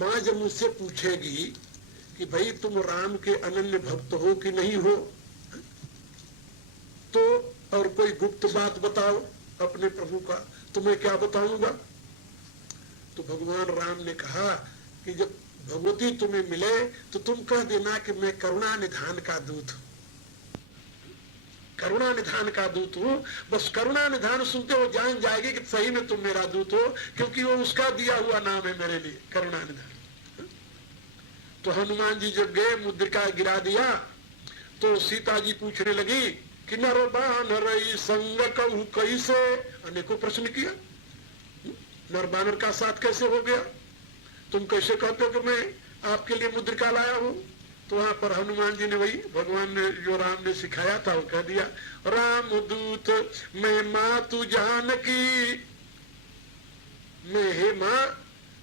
माँ जब मुझसे पूछेगी कि भाई तुम राम के अनन्य भक्त हो कि नहीं हो, तो और कोई गुप्त बात बताओ अपने प्रभु का, तो मैं क्या बताऊंगा? तो भगवान राम ने कहा कि जब भगवती तुम्हें मिले तो तुम कह देना कि मैं करुणा निधान का दूत हूं, करुणा निधान का दूत हूं। बस करुणा निधान सुनते हो जान जाएगी कि सही में तुम मेरा दूत हो, क्योंकि वो उसका दिया हुआ नाम है मेरे लिए, करुणा निधान। तो हनुमान जी जब गए, मुद्रिका गिरा दिया, तो सीता जी पूछने लगी कि नर बानर संग कहूं कैसे, अनेकों प्रश्न किया। नर बानर का साथ कैसे हो गया, तुम कैसे कहते हो कि मैं आपके लिए मुद्रिका लाया हूं? तो वहां पर हनुमान जी ने वही भगवान ने जो राम ने सिखाया था वो कह दिया, राम दूत मैं माँ तू जानकी, मैं हे माँ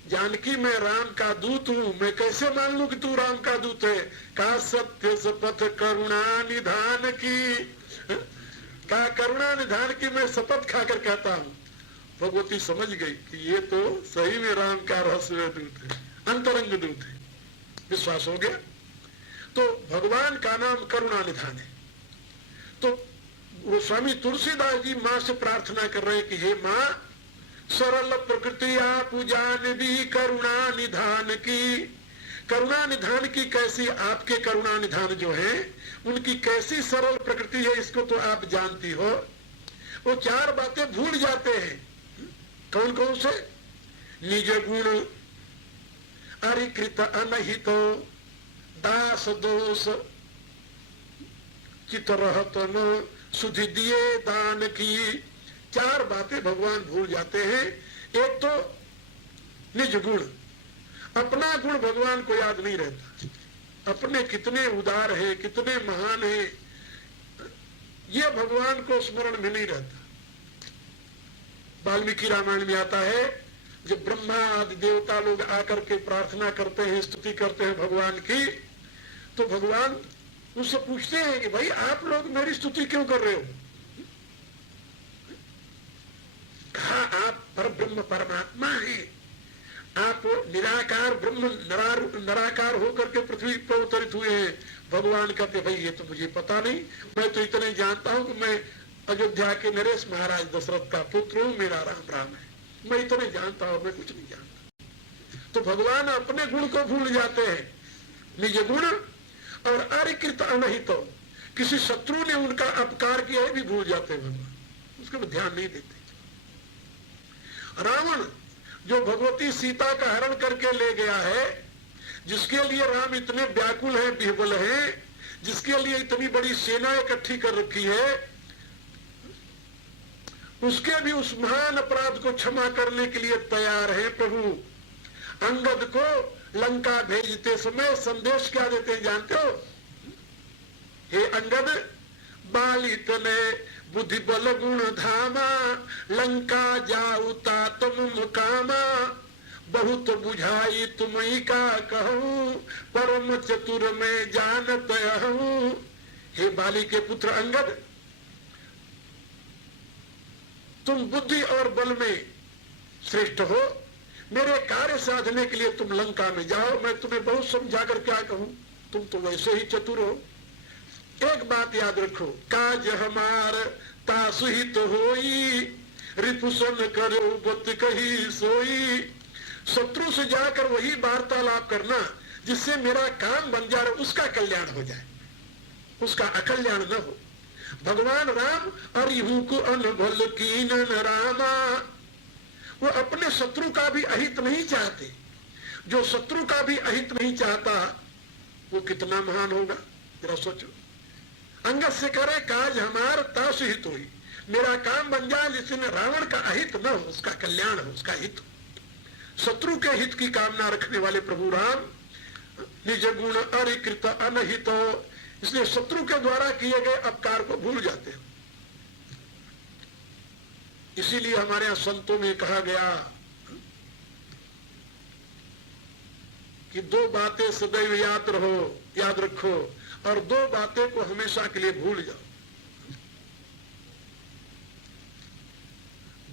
जानकी मैं राम का दूत हूँ, मैं कैसे मान लूं कि तू राम का दूत है? का सत्य शपथ करुणा निधान की, का करुणा निधान की मैं शपथ खाकर कहता हूँ। भगवती समझ गई कि ये तो सही में राम का रहस्य दूत है, अंतरंग दूत है, विश्वास हो गया। तो भगवान का नाम करुणा निधान है। तो वो स्वामी तुलसीदास जी माँ से प्रार्थना कर रहे हैं कि हे माँ सरल प्रकृति आप जान दी करुणा निधान की, करुणा निधान की कैसी आपके करुणा निधान जो है उनकी कैसी सरल प्रकृति है, इसको तो आप जानती हो। वो चार बातें भूल जाते हैं, कौन कौन से? निज गुण अरिकृत अनहित दास दोष चित रहत न सुधि दिए दान की, चार बातें भगवान भूल जाते हैं। एक तो निज गुण, अपना गुण भगवान को याद नहीं रहता, अपने कितने उदार है, कितने महान है, ये भगवान को स्मरण में नहीं रहता। वाल्मीकि रामायण में आता है जब ब्रह्मा आदि देवता लोग आकर के प्रार्थना करते हैं, स्तुति करते हैं भगवान की, तो भगवान उससे पूछते हैं कि भाई आप लोग मेरी स्तुति क्यों कर रहे हो? कहा आप पर ब्रह्म परमात्मा है, आप निराकार ब्रह्म निराकार होकर के पृथ्वी पर अवतरित हुए हैं। भगवान कहते भाई ये तो मुझे पता नहीं, मैं तो इतना ही जानता हूं कि मैं अयोध्या के नरेश महाराज दशरथ का पुत्र हूं, मेरा राम राम है, मैं इतना जानता हूं, मैं कुछ नहीं जानता। तो भगवान अपने गुण को भूल जाते हैं, निज गुण और अरिकृत अनहित, किसी शत्रु ने उनका अपकार किया है भी भूल जाते हैं भगवान, उसका ध्यान नहीं देते। रावण जो भगवती सीता का हरण करके ले गया है, जिसके लिए राम इतने व्याकुल हैं, विह्वल हैं, जिसके लिए इतनी बड़ी सेना इकट्ठी कर रखी है, उसके भी उस महान अपराध को क्षमा करने के लिए तैयार है प्रभु। अंगद को लंका भेजते समय संदेश क्या देते हैं जानते हो? हे अंगद बालित ने बुद्धि बल गुण धामा, लंका जाऊ तातम मुकामा, बहुत बुझाई तुम्ही का कहूं, परम चतुर में जानत हूं। हे बाली के पुत्र अंगद, तुम बुद्धि और बल में श्रेष्ठ हो, मेरे कार्य साधने के लिए तुम लंका में जाओ, मैं तुम्हें बहुत समझा कर क्या कहूं, तुम तो वैसे ही चतुर हो। एक बात याद रखो, काज हमार तासुहित होई, रिपुसन करो बत कही सोई। शत्रु से जाकर वही वार्तालाप करना जिससे मेरा काम बन जाए, उसका कल्याण हो जाए, उसका अकल्याण न हो। भगवान राम अरिहु को अनभल कीन रामा, वो अपने शत्रु का भी अहित नहीं चाहते। जो शत्रु का भी अहित नहीं चाहता वो कितना महान होगा, जरा सोचो। अंगद से करे काज हमार तास हित हुई, मेरा काम बन जाए जिसमें रावण का अहित न हो, उसका कल्याण हो, उसका हित हो। शत्रु के हित की कामना रखने वाले प्रभु राम निज गुण अरिकृत अनहित, इसलिए शत्रु के द्वारा किए गए अपकार को भूल जाते हैं। इसीलिए हमारे यहां संतों में कहा गया कि दो बातें सदैव याद रखो और दो बातें को हमेशा के लिए भूल जाओ।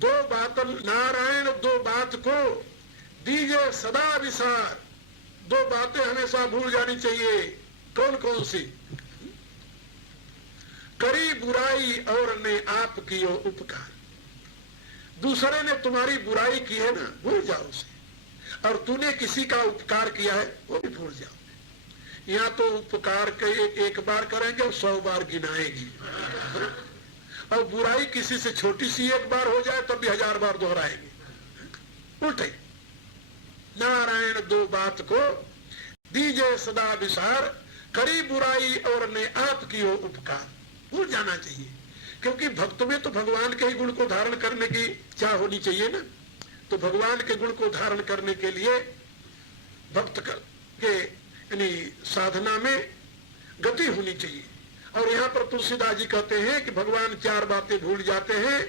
दो बात नारायण दो बात को दीजे सदा विसार, दो बातें हमेशा भूल जानी चाहिए। कौन कौन सी? करी बुराई और ने आप कियो उपकार। दूसरे ने तुम्हारी बुराई की है ना, भूल जाओ उसे, और तूने किसी का उपकार किया है वो भी भूल जाओ। यहाँ तो उपकार के एक बार करेंगे और 100 बार गिनाएंगे, और बुराई किसी से छोटी सी एक बार हो जाए तब भी 1000 बार दोहराएंगे। उल्टे नारायण दो बात को दीजे सदा विसार, करी बुराई और ने आप कियो उपकार। भूल जाना चाहिए, क्योंकि भक्त में तो भगवान के ही गुण को धारण करने की चाह होनी चाहिए ना। तो भगवान के गुण को धारण करने के लिए भक्त के यानी साधना में गति होनी चाहिए। और यहाँ पर तुलसीदास जी कहते हैं कि भगवान 4 बातें भूल जाते हैं।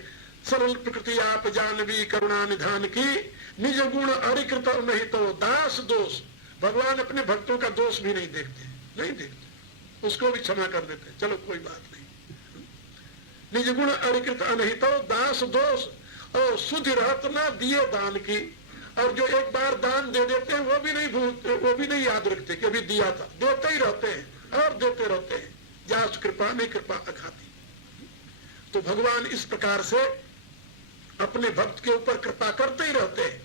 सरल प्रकृति आप जानवी करुणा निधान की, निज गुण अरिकृत नहीं तो दास दोष। भगवान अपने भक्तों का दोष भी नहीं देखते, नहीं देखते, उसको भी क्षमा कर देते, चलो कोई बात नहीं। निज गुण अरिकृत अनहित दास दोष, और सुधि रहत ना दिए दान की। और जो एक बार दान दे देते हैं वो भी नहीं भूलते, वो भी नहीं याद रखते कि अभी दिया था, देते ही रहते हैं और देते रहते हैं। जास कृपा में कृपा अघाती। तो भगवान इस प्रकार से अपने भक्त के ऊपर कृपा करते ही रहते हैं।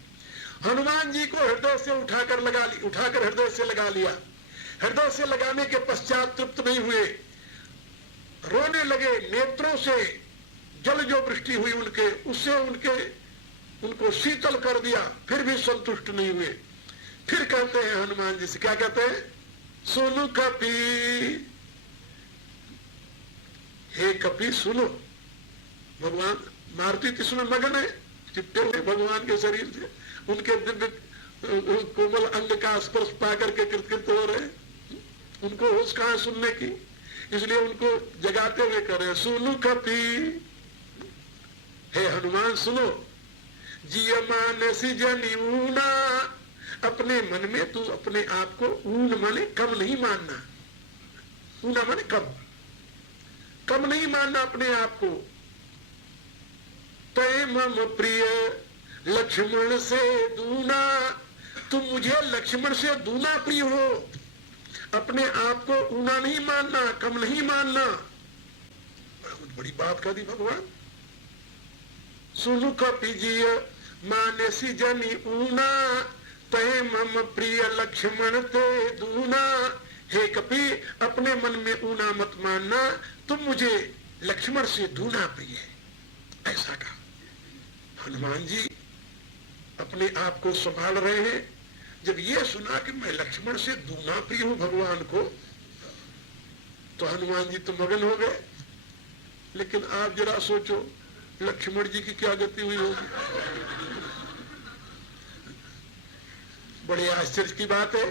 हनुमान जी को हृदय से उठाकर हृदय से लगा लिया। हृदय से लगाने के पश्चात तृप्त नहीं हुए, रोने लगे। नेत्रों से जल जो वृष्टि हुई उनके, उससे उनको शीतल कर दिया, फिर भी संतुष्ट नहीं हुए। फिर कहते हैं हनुमान जी से, क्या कहते हैं? सुनो कपि, हे कपि सुनो। भगवान मारुति कृष्ण मगन है, चिपटे हुए भगवान के शरीर से, उनके दिव्य कोमल अंग का स्पर्श पा करके कृतकृत हो रहे। उनको होश कहां सुनने की, इसलिए उनको जगाते हुए कह रहे, सुनो कपि, हे हनुमान सुनो। जिय मानसी जनि ऊना, अपने मन में तू अपने आप को ऊन माने कम नहीं मानना। ऊना माने कम नहीं मानना अपने आप को। तय मम प्रिय लक्ष्मण से दूना, तुम मुझे लक्ष्मण से दूना प्रिय हो। अपने आप को ऊना नहीं मानना, कम नहीं मानना। बहुत बड़ी बात कह दी भगवान। सुनु कपिजिय मानसी जनि ऊना, तय मम प्रिय लक्ष्मण ते दूना। हे कपि, अपने मन में ऊना मत मानना, तुम मुझे लक्ष्मण से दूना प्रिय है। ऐसा कहा। हनुमान जी अपने आप को संभाल रहे हैं। जब ये सुना कि मैं लक्ष्मण से दूना प्रिय हूं भगवान को, तो हनुमान जी तो मगन हो गए। लेकिन आप जरा सोचो, लक्ष्मण जी की क्या गति हुई होगी। बड़े आश्चर्य की बात है।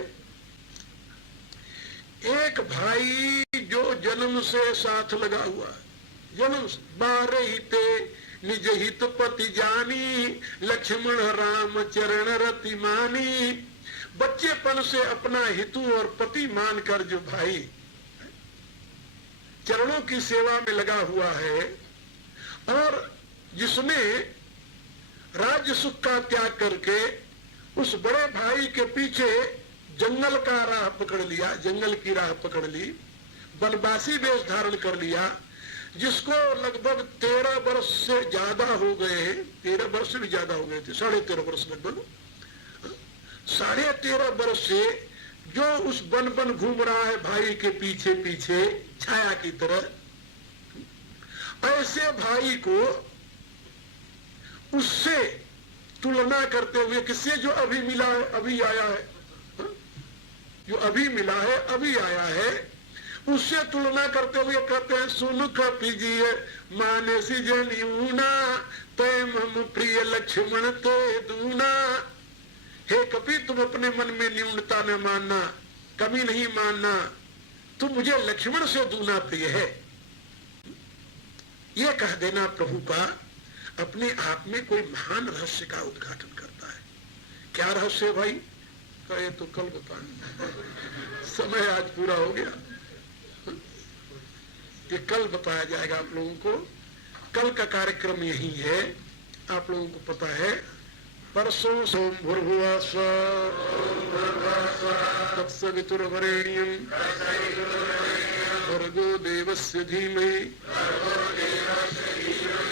एक भाई जो जन्म से साथ लगा हुआ, जन्म से, 12 हिते निज हित पति जानी, लक्ष्मण राम चरण रति मानी। बच्चेपन से अपना हितु और पति मानकर जो भाई चरणों की सेवा में लगा हुआ है, और जिसने राज्य सुख का त्याग करके उस बड़े भाई के पीछे जंगल का राह पकड़ लिया, जंगल की राह पकड़ ली, वनवासी वेश धारण कर लिया, जिसको लगभग 13 वर्ष से ज्यादा हो गए हैं, 13 वर्ष से भी ज्यादा हो गए थे, 13.5 वर्ष लगभग, 13.5 वर्ष से जो उस वन वन घूम रहा है भाई के पीछे पीछे छाया की तरह, ऐसे भाई को उससे तुलना करते हुए, किससे? जो अभी मिला है, अभी आया है, जो अभी मिला है, अभी आया है, उससे तुलना करते हुए कहते हैं, सुनु कपिजिय मानसी जनि ऊना, तय मम प्रिय लक्ष्मण ते दूना। हे कपि, तुम अपने मन में न्यूनता न मानना, कमी नहीं मानना, तुम मुझे लक्ष्मण से दूना प्रिय है। ये कह देना प्रभु का अपने आप में कोई महान रहस्य का उद्घाटन करता है। क्या रहस्य है भाई? कहे तो कल बताएं, समय आज पूरा हो गया, ये कल बताया जाएगा आप लोगों को। कल का कार्यक्रम यही है। आप लोगों को पता है परसों सोम भूर्भुवः स्वः तत्सवितुर्वरेण्यं भर्गो देवस्य धीमहि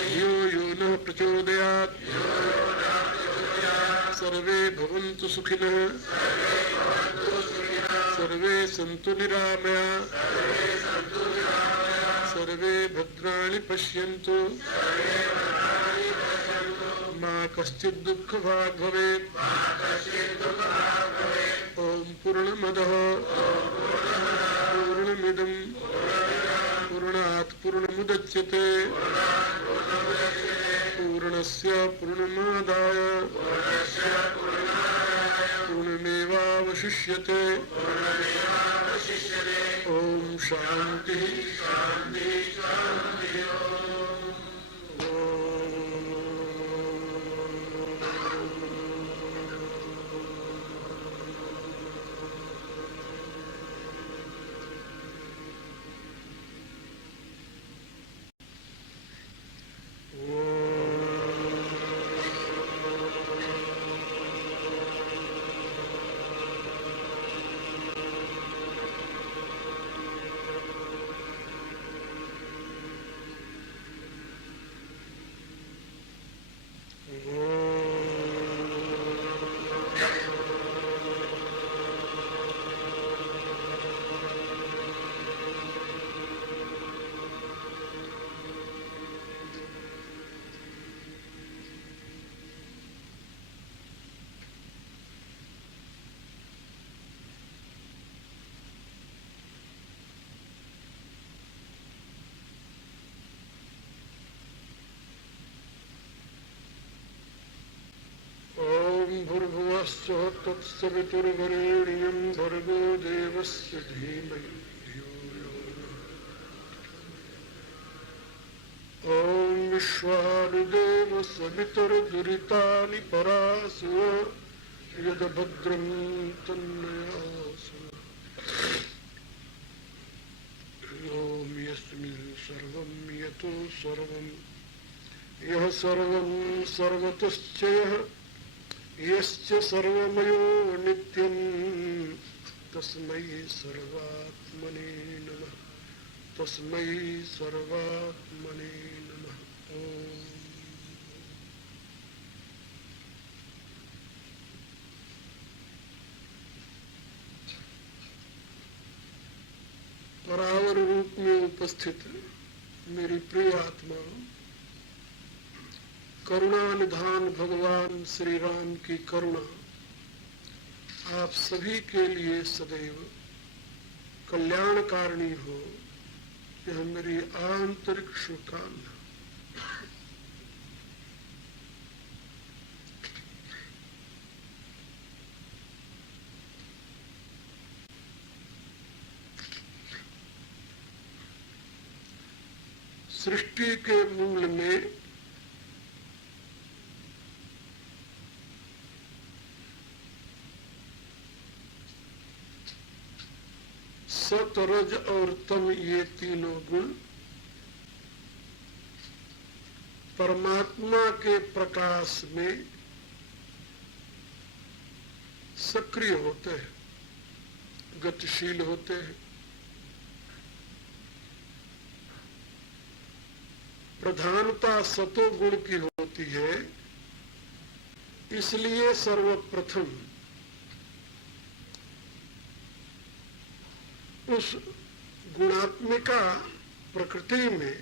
धियो यो नः प्रचोदयात्। सर्वे भवन्तु सुखिनः सर्वे सन्तु निरामयाः सर्वे भद्राणि पश्यन्तु मा कश्चित् दुःखभाग् भवेत्। ॐ पूर्णमदः पूर्णमिदं पूर्णात् पूर्णमुदच्यते पूर्णस्य पूर्णमादाय पूर्णमेवावशिष्यते। ॐ शान्तिः शान्तिः शान्तिः। भूर्भुवः स्वः तत्सवितुर्वरेण्यं भर्गो देवस्य धीमहि धियो यो नः। ॐ विश्वानुदेव सवितुर्दुरितानि परासु यद्भद्रं तन्नयासु। ॐ यस्मिन् सर्वं यतो सर्वं यः सर्वं सर्वतश्च यः यस्य सर्वमयो नित्यं तस्मै सर्वात्मने नमः तस्मै सर्वात्मने नमः। ओम परावर रूप में उपस्थित मेरी प्रिय आत्मा, करुणा निधान भगवान श्री राम की करुणा आप सभी के लिए सदैव कल्याणकारिणी हो, यह मेरी आंतरिक शुभकामना। सृष्टि के मूल में सत, रज और तम, ये तीनों गुण परमात्मा के प्रकाश में सक्रिय होते हैं, गतिशील होते हैं। प्रधानता सतो गुण की होती है, इसलिए सर्वप्रथम उस गुणात्मिका प्रकृति में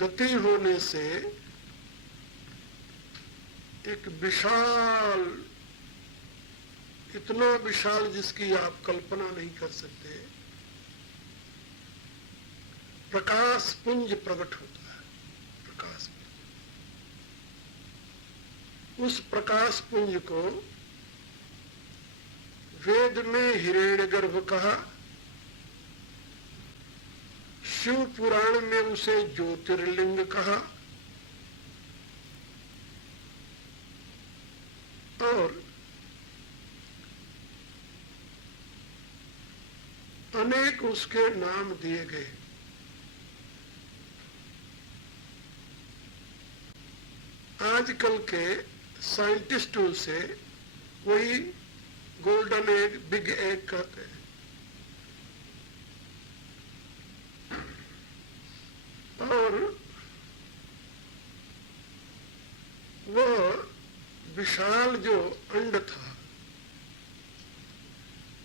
गति होने से एक विशाल, इतना विशाल जिसकी आप कल्पना नहीं कर सकते, प्रकाश पुंज प्रकट होता है। प्रकाश पुंज, उस प्रकाश पुंज को वेद में हिरण्यगर्भ कहा, शिव पुराण में उसे ज्योतिर्लिंग कहा, और अनेक उसके नाम दिए गए। आजकल के साइंटिस्टों से वही गोल्डन एग, बिग एग कहते हैं। और वह विशाल जो अंड था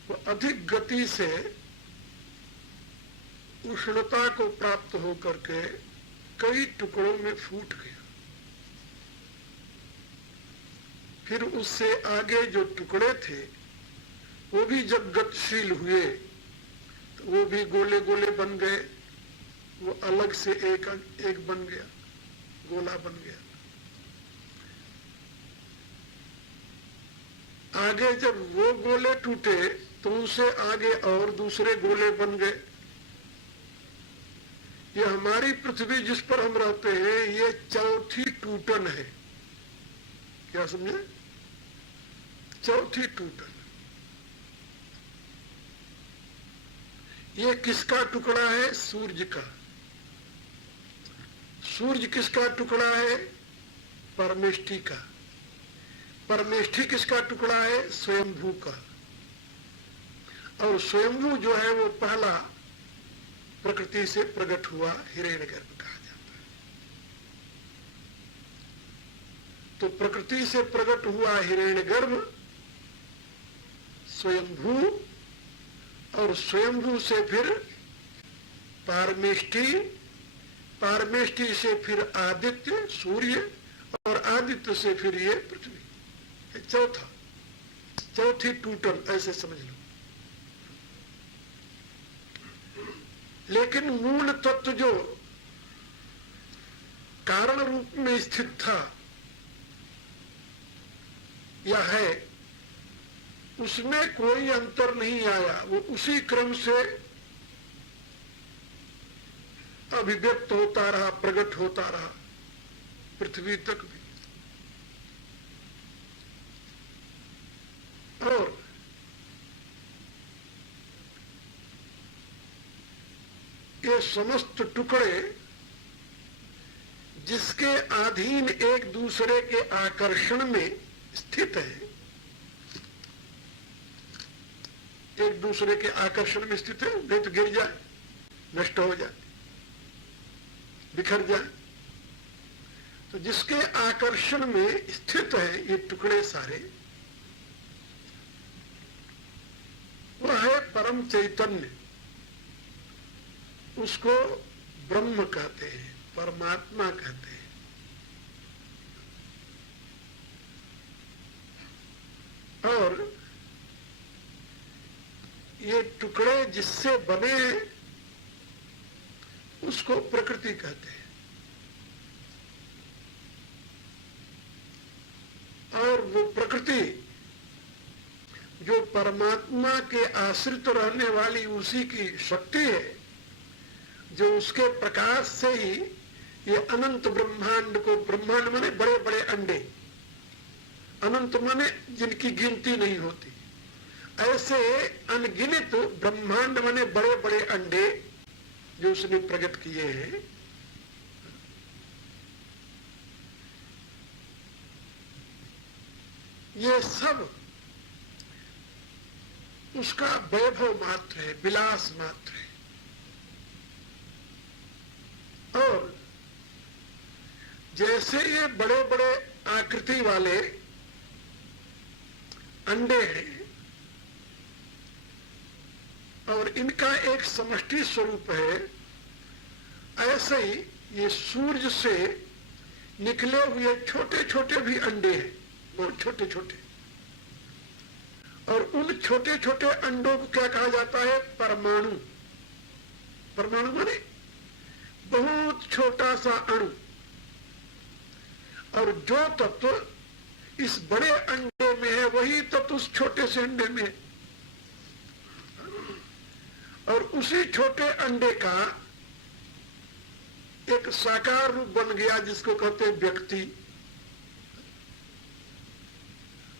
वो अधिक गति से उष्णता को प्राप्त होकर के कई टुकड़ों में फूट गया। फिर उससे आगे जो टुकड़े थे वो भी जब गतिशील हुए तो वो भी गोले गोले बन गए, वो अलग से एक बन गया, गोला बन गया। आगे जब वो गोले टूटे तो उनसे आगे और दूसरे गोले बन गए। ये हमारी पृथ्वी जिस पर हम रहते हैं ये चौथी टूटन है। क्या समझे? चौथी टूटन। ये किसका टुकड़ा है? सूर्य का। सूर्य किसका टुकड़ा है? परमेष्ठी का। परमेष्ठी किसका टुकड़ा है? स्वयंभू का। और स्वयंभू जो है वो पहला प्रकृति से प्रकट हुआ हिरण्यगर्भ कहा जाता है। तो प्रकृति से प्रकट हुआ हिरण्यगर्भ स्वयंभू, और स्वयंभू से फिर पारमेष्ठी, पारमेष्ठी से फिर आदित्य सूर्य, और आदित्य से फिर ये पृथ्वी। चौथा, चौथी टूटन ऐसे समझ लो। लेकिन मूल तत्व जो कारण रूप में स्थित था या है, उसमें कोई अंतर नहीं आया। वो उसी क्रम से अभिव्यक्त होता रहा, प्रकट होता रहा पृथ्वी तक भी। और ये समस्त टुकड़े जिसके अधीन एक दूसरे के आकर्षण में स्थित है, एक दूसरे के आकर्षण में स्थित है, नहीं तो गिर जाए, नष्ट हो जाए, बिखर जाए। तो जिसके आकर्षण में स्थित है ये टुकड़े सारे, वह है परम चैतन्य। उसको ब्रह्म कहते हैं, परमात्मा कहते हैं। और ये टुकड़े जिससे बने हैं उसको प्रकृति कहते हैं। और वो प्रकृति जो परमात्मा के आश्रित रहने वाली उसी की शक्ति है, जो उसके प्रकाश से ही ये अनंत ब्रह्मांड को, ब्रह्मांड माने बड़े बड़े अंडे, अनंत माने जिनकी गिनती नहीं होती, ऐसे अनगिनत ब्रह्मांड माने बड़े बड़े अंडे जो उसने प्रकट किए हैं। ये सब उसका वैभव मात्र है, विलास मात्र है। और जैसे ये बड़े बड़े आकृति वाले अंडे हैं और इनका एक समष्टि स्वरूप है, ऐसे ही ये सूर्य से निकले हुए छोटे छोटे भी अंडे हैं, बहुत छोटे छोटे। और उन छोटे छोटे अंडों को क्या कहा जाता है? परमाणु। परमाणु माने बहुत छोटा सा अणु। और जो तत्व इस बड़े अंडे में है वही तत्व उस छोटे से अंडे में है। और उसी छोटे अंडे का एक साकार रूप बन गया जिसको कहते हैं व्यक्ति।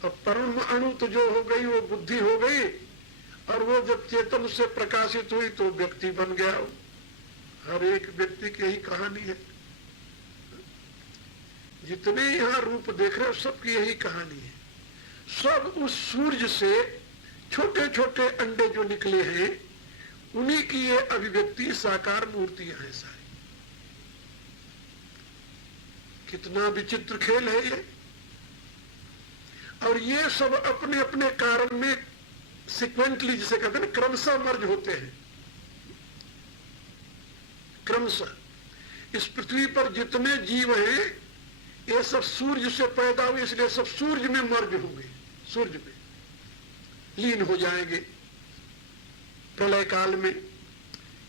और परम अणु तो जो हो गई वो बुद्धि हो गई, और वो जब चेतन से प्रकाशित हुई तो व्यक्ति बन गया। हर एक व्यक्ति की यही कहानी है। जितने यहाँ रूप देख रहे हो सबकी यही कहानी है। सब उस सूर्य से छोटे छोटे अंडे जो निकले हैं उन्हीं की ये अभिव्यक्ति साकार मूर्तियां हैं सारी। कितना विचित्र खेल है ये। और ये सब अपने अपने कारण में सिक्वेंटली, जिसे कहते हैं क्रमशः मर्ज होते हैं। क्रमशः इस पृथ्वी पर जितने जीव हैं ये सब सूर्य से पैदा हुए, इसलिए सब सूर्य में मर्ज होंगे, सूर्य में लीन हो जाएंगे प्रलय काल में।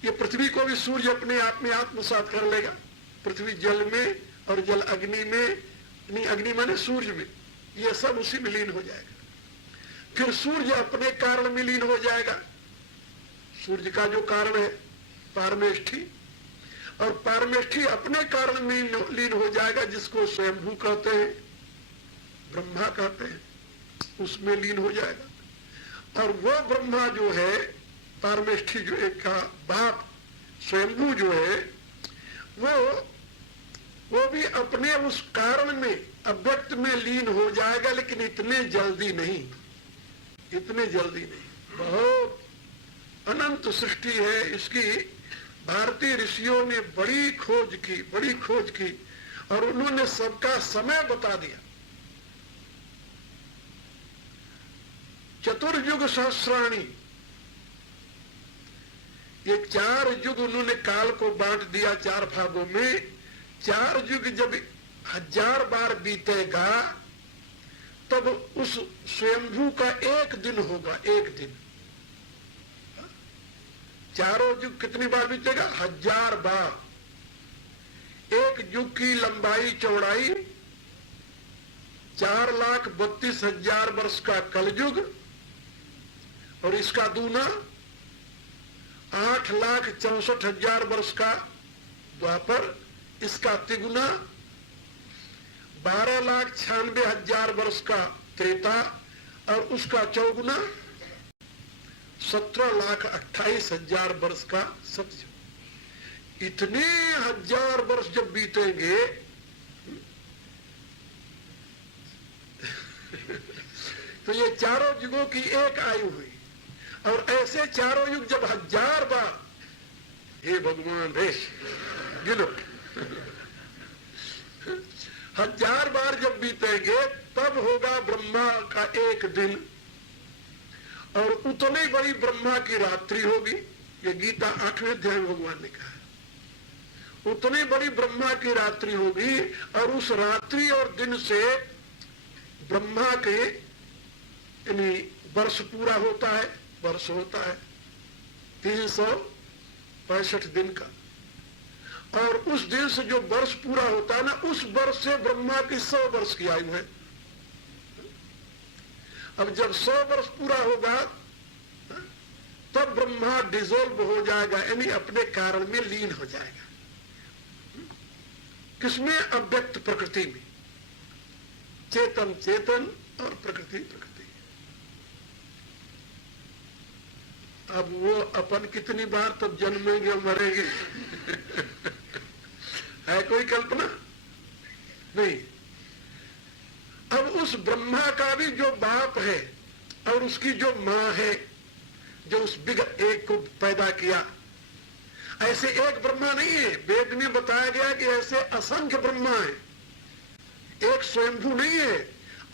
ये पृथ्वी को भी सूर्य अपने आप में आत्मसात कर लेगा। पृथ्वी जल में और जल अग्नि में, नहीं अग्नि माने सूर्य में, ये सब उसी में लीन हो जाएगा। फिर सूर्य अपने कारण में लीन हो जाएगा। सूर्य का जो कारण है पारमेष्ठी, और पारमेष्ठी अपने कारण में लीन हो जाएगा, जिसको स्वयंभू कहते हैं, ब्रह्मा कहते हैं, उसमें लीन हो जाएगा। और वो ब्रह्मा जो है पारमेष्ठी जो एक का बाप स्वयंभू जो है वो भी अपने उस कारण में अव्यक्त में लीन हो जाएगा, लेकिन इतने जल्दी नहीं, इतने जल्दी नहीं। बहुत अनंत सृष्टि है इसकी। भारतीय ऋषियों ने बड़ी खोज की और उन्होंने सबका समय बता दिया। चतुर्युग सहस्राणी, ये 4 युग उन्होंने काल को बांट दिया 4 भागों में। 4 युग जब 1000 बार बीतेगा तब उस स्वयंभू का 1 दिन होगा, 1 दिन। चारों युग कितनी बार बीतेगा? 1000 बार। 1 युग की लंबाई चौड़ाई 4,32,000 वर्ष का कलयुग, और इसका दूना 8,64,000 वर्ष का द्वापर, इसका तिगुना 12,96,000 वर्ष का त्रेता, और उसका चौगुना 17,28,000 वर्ष का सतयुग। इतने 1000 वर्ष जब बीतेंगे तो ये चारों युगों की एक आयु हुई। और ऐसे चारों युग जब 1000 बार, हे भगवान रेश गिनो 1000 बार जब बीतेंगे तब होगा ब्रह्मा का 1 दिन, और उतनी बड़ी ब्रह्मा की रात्रि होगी। ये गीता 8वें अध्याय में भगवान ने कहा है। उतनी बड़ी ब्रह्मा की रात्रि होगी, और उस रात्रि और दिन से ब्रह्मा के यानी वर्ष पूरा होता है। वर्ष होता है 365 दिन का, और उस दिन से जो वर्ष पूरा होता है ना, उस वर्ष से ब्रह्मा की 100 वर्ष की आयु है। अब जब 100 वर्ष पूरा होगा तब ब्रह्मा डिसॉल्व हो जाएगा, यानी अपने कारण में लीन हो जाएगा। किसमें? अव्यक्त प्रकृति में। चेतन चेतन और प्रकृति प्रकृति। अब वो अपन कितनी बार तब जन्मेंगे और मरेंगे है कोई कल्पना? नहीं। अब उस ब्रह्मा का भी जो बाप है और उसकी जो मां है, जो उस बिग एक को पैदा किया, ऐसे एक ब्रह्मा नहीं है। वेद में बताया गया कि ऐसे असंख्य ब्रह्मा है, एक स्वयंभू नहीं है,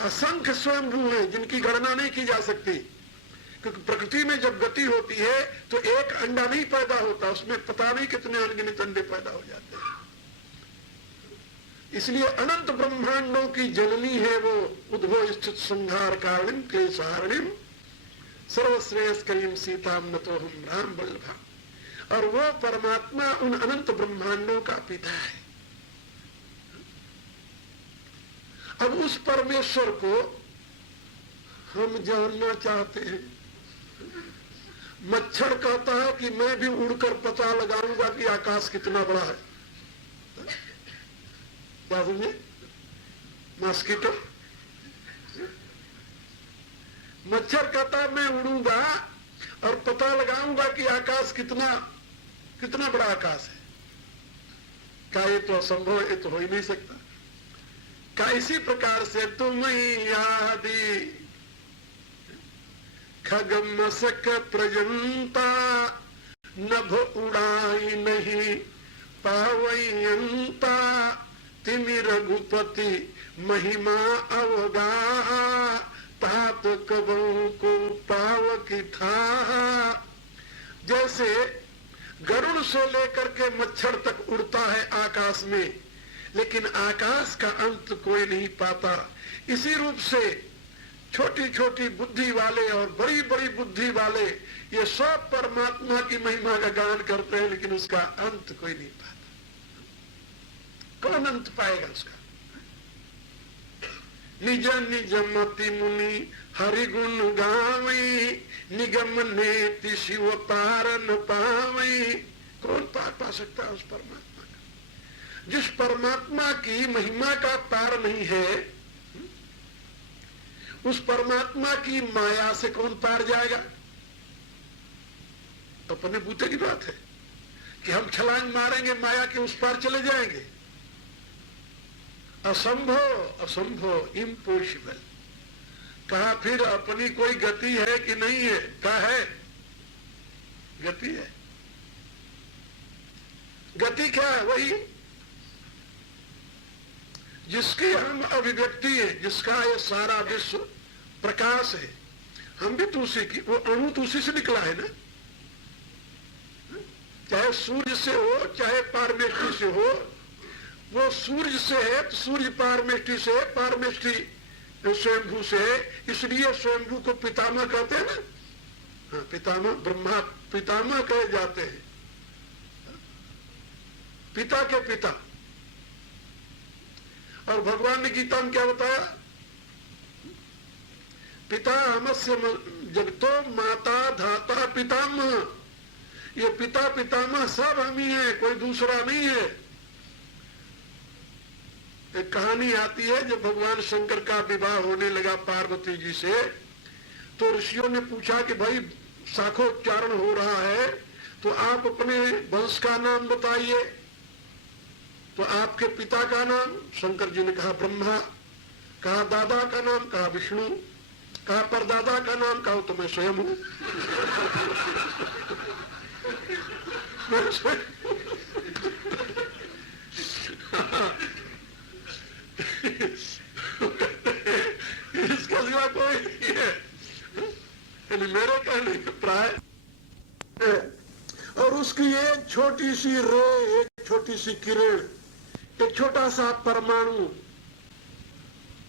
असंख्य स्वयंभू है जिनकी गणना नहीं की जा सकती। क्योंकि प्रकृति में जब गति होती है तो एक अंडा नहीं पैदा होता, उसमें पता नहीं कितने अनगिनत अंडे पैदा हो जाते हैं। इसलिए अनंत ब्रह्मांडों की जननी है वो, उद्भव स्थित संहार कारणिम क्लेशारणिम सर्वश्रेयस्करीम सीताम नतो हम राम वल्लभा। और वो परमात्मा उन अनंत ब्रह्मांडों का पिता है। अब उस परमेश्वर को हम जानना चाहते हैं। मच्छर कहता है कि मैं भी उड़कर पता लगाऊंगा कि आकाश कितना बड़ा है। क्या समझे? मॉस्किटो मच्छर कहता है मैं उड़ूंगा और पता लगाऊंगा कि आकाश कितना बड़ा आकाश है। क्या ये तो असंभव है? ये तो हो ही नहीं सकता। का इसी प्रकार से तुम आदि खग मसक प्रजंता नभ उड़ाई नहीं पावयंता तिमि रघुपति महिमा अवगा तात कबों को पावकी था। जैसे गरुड़ से लेकर के मच्छर तक उड़ता है आकाश में, लेकिन आकाश का अंत कोई नहीं पाता, इसी रूप से छोटी छोटी बुद्धि वाले और बड़ी बड़ी बुद्धि वाले ये सब परमात्मा की महिमा का गान करते हैं, लेकिन उसका अंत कोई नहीं पाता। कौन अंत पाएगा उसका? निज निज मति मुनि हरि गुण गावई निगम नेति शिव पार न पावई। कौन पार पा सकता है उस परमात्मा का? जिस परमात्मा की महिमा का पार नहीं है, उस परमात्मा की माया से कौन पार जाएगा? अपने बूते की बात है कि हम छलांग मारेंगे माया के उस पार चले जाएंगे। असंभव असंभव, इम्पॉसिबल। कहा फिर अपनी कोई गति है कि नहीं है? क्या है? गति है। गति क्या है? वही जिसकी हम अभिव्यक्ति है, जिसका ये सारा विश्व प्रकाश है। हम भी तो उसी की, वो अणु तो उसी से निकला है ना। चाहे सूर्य से हो चाहे पारमेष्टि से हो, वो सूर्य से है तो सूर्य पारमेष्टि से है, पारमेष्टि स्वयंभू से है, इसलिए स्वयंभू को पितामह कहते हैं ना। हाँ, पितामह, ब्रह्मा पितामह कहे जाते हैं, पिता के पिता। और भगवान ने गीता में क्या बताया? पिता हमस्य जगतो माता धाता पितामह। ये पिता पितामह सब हम ही है, कोई दूसरा नहीं है। एक कहानी आती है, जब भगवान शंकर का विवाह होने लगा पार्वती जी से, तो ऋषियों ने पूछा कि भाई शाखोच्चारण हो रहा है तो आप अपने वंश का नाम बताइए। तो आपके पिता का नाम? शंकर जी ने कहा ब्रह्मा। कहा दादा का नाम? कहा विष्णु। कहा परदादा का नाम? कहा तो मैं स्वयं हूं। इसका सिवा कोई नहीं है, मेरे कहने प्राय। और उसकी एक छोटी सी रे, एक छोटी सी किरण, एक छोटा सा परमाणु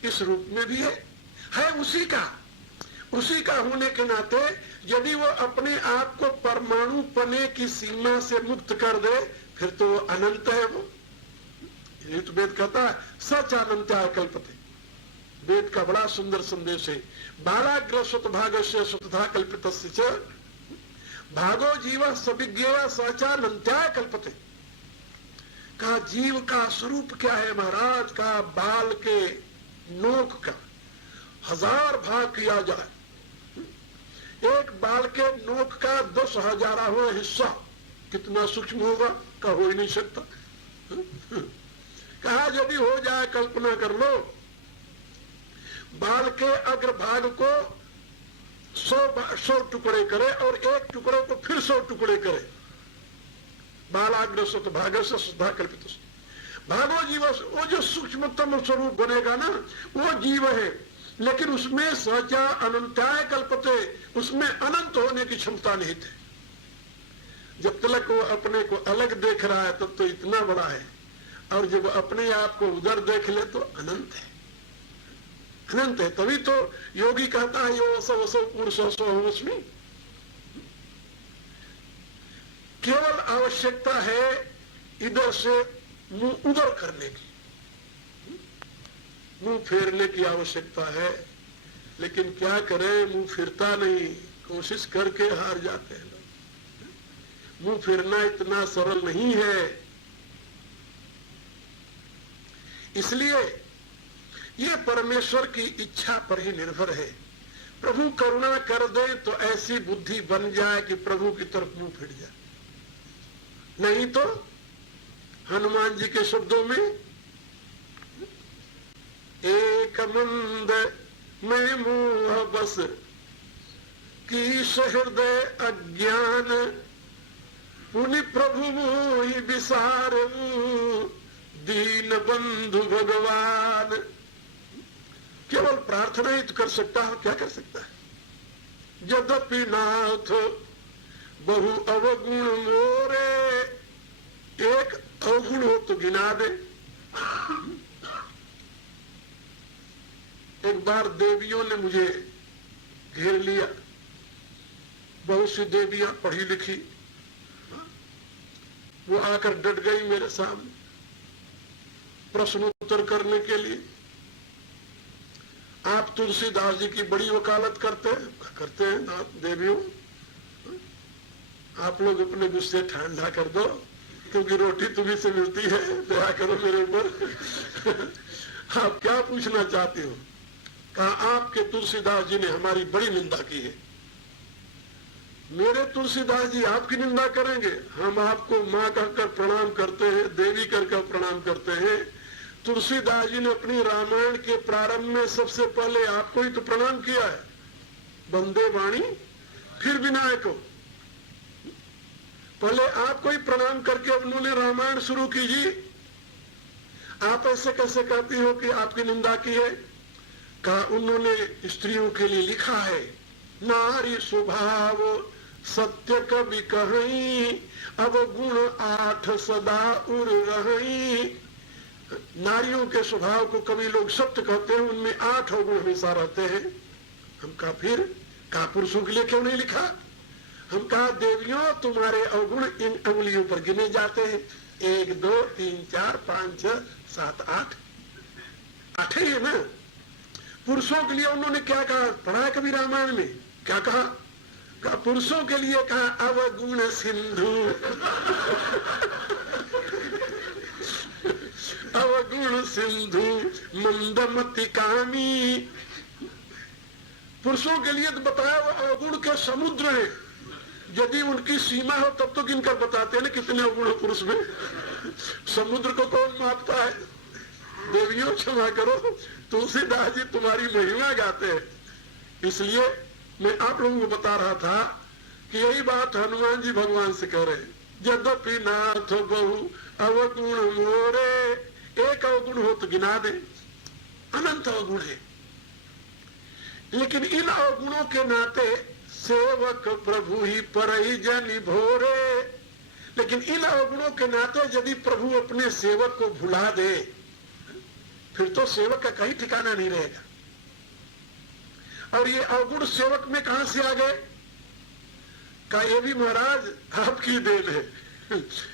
इस रूप में भी है उसी का। उसी का होने के नाते यदि वो अपने आप को परमाणु पने की सीमा से मुक्त कर दे, फिर तो वो अनंत है। वो ये तो वेद कहता है सच अनंत्याय कल्पते। वेद का बड़ा सुंदर संदेश है। बालाग्र स्वत भागस्य स्वतः कल्पितस्य च भागो जीव सविज्ञेय सचानंत्याय कल्पते। कहा जीव का स्वरूप क्या है महाराज? का बाल के नोक का 1000 भाग किया जाए, एक बाल के नोक का 10,000वां हिस्सा कितना सूक्ष्म होगा? का हो ही नहीं सकता। कहा यदि हो जाए, कल्पना कर लो, बाल के अग्रभाग को 100 टुकड़े करे और एक टुकड़े को फिर 100 टुकड़े करे। बालाग्र स्वत भागस्य स्वतः कल्पित भागो जीव। वो जो सूक्ष्मतम स्वरूप बनेगा ना, वो जीव है, लेकिन उसमें सचा अनंत्याय कल्पते, उसमें अनंत होने की क्षमता नहीं थी। जब तक वो अपने को अलग देख रहा है तब तो इतना बड़ा है, और जब अपने आप को उधर देख ले तो अनंत है, अनंत है। तभी तो योगी कहता है यो असो असो पुरुषो सोऽस्मि। केवल आवश्यकता है इधर से मुंह उधर करने की, मुंह फेरने की आवश्यकता है, लेकिन क्या करें, मुंह फिरता नहीं। कोशिश करके हार जाते हैं लोग। मुंह फिरना इतना सरल नहीं है। इसलिए ये परमेश्वर की इच्छा पर ही निर्भर है। प्रभु करुणा कर दे तो ऐसी बुद्धि बन जाए कि प्रभु की तरफ मुंह फिर जाए। नहीं तो हनुमान जी के शब्दों में एक मंद में मोह बस की हृदय अज्ञान, पुनि प्रभु मोहि विसारू दीन बंधु भगवान। केवल प्रार्थना ही तो कर सकता है, क्या कर सकता है। यद्यपि नाथ बहु अवगुण मोरे, एक अवगुण हो तो गिना दे। एक बार देवियों ने मुझे घेर लिया, बहुत सी देवियां पढ़ी लिखी, वो आकर डट गई मेरे सामने प्रश्न उत्तर करने के लिए। आप तुलसीदास जी की बड़ी वकालत करते हैं देवियों, आप लोग अपने गुस्से ठंडा कर दो, क्योंकि रोटी तुम्ही से मिलती है, दया करो मेरे ऊपर। आप क्या पूछना चाहते हो? कहा आपके तुलसीदास जी ने हमारी बड़ी निंदा की है। मेरे तुलसीदास जी आपकी निंदा करेंगे? हम आपको माँ कहकर प्रणाम करते हैं, देवी कहकर प्रणाम करते हैं। तुलसीदास जी ने अपनी रामायण के प्रारंभ में सबसे पहले आपको ही तो प्रणाम किया है, वंदे वाणी फिर विनायक। पहले आपको ही प्रणाम करके उन्होंने रामायण शुरू की जी। आप ऐसे कैसे कहती हो कि आपकी निंदा की है? कहा उन्होंने स्त्रियों के लिए लिखा है, नारी स्वभाव सत्य कवि कहीं, अब गुण 8 सदा उर रही। नारियों के स्वभाव को कवि लोग सत्य कहते हैं, उनमें 8 अवगुण हमेशा रहते हैं। हम कहा फिर कहा पुरुषों के लिए क्यों नहीं लिखा? हम कहा देवियों तुम्हारे अवगुण इन अंगुलियों पर गिने जाते हैं, 1 2 3 4 5 6 7 8, 8 ही है ना। पुरुषों के लिए उन्होंने क्या कहा? पढ़ा है कभी रामायण में? क्या कहा? पुरुषों के लिए कहा अवगुण सिंधु। अवगुण सिंधु मंदमति कामी। पुरुषों के लिए तो बताया वो अवगुण के समुद्र है, यदि उनकी सीमा हो तब तो गिनकर बताते हैं ना कितने अवगुण है पुरुष में। समुद्र को कौन मापता है? देवियों क्षमा करो, तुलसीदास जी तुम्हारी महिमा गाते हैं। इसलिए मैं आप लोगों को बता रहा था कि यही बात हनुमान जी भगवान से कह रहे हैं, यद्यपि नाथ बहु अवगुण मोरे, एक अवगुण हो तो गिना दे, अनंत अवगुण है। लेकिन इन अवगुणों के नाते सेवक प्रभु ही परई जनि भोरे। लेकिन इन अवगुणों के नाते यदि प्रभु अपने सेवक को भुला दे, फिर तो सेवक का कहीं ठिकाना नहीं रहेगा। और ये अवगुण सेवक में कहां से आ गए? कहा ये भी महाराज आपकी देन है,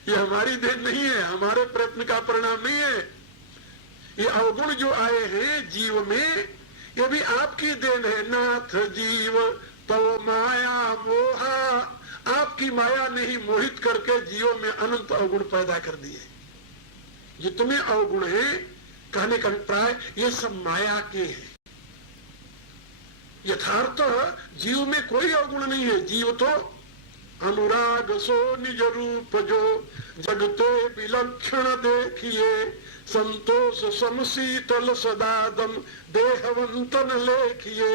ये हमारी देन नहीं है, हमारे प्रयत्न का परिणाम नहीं है। ये अवगुण जो आए हैं जीव में, ये भी आपकी देन है। नाथ जीव तो माया मोहा, आपकी माया ने ही मोहित करके जीवों में अनंत अवगुण पैदा कर दिए। जितने अवगुण हैं, कहने का अभिप्राय ये सब माया के हैं। यथार्थ जीव में कोई अवगुण नहीं है। जीव तो अनुराग सो निज रूप जो, जगते विलक्षण देखिए, संतोष समशीतल सदादम देहवंतन लेखिए,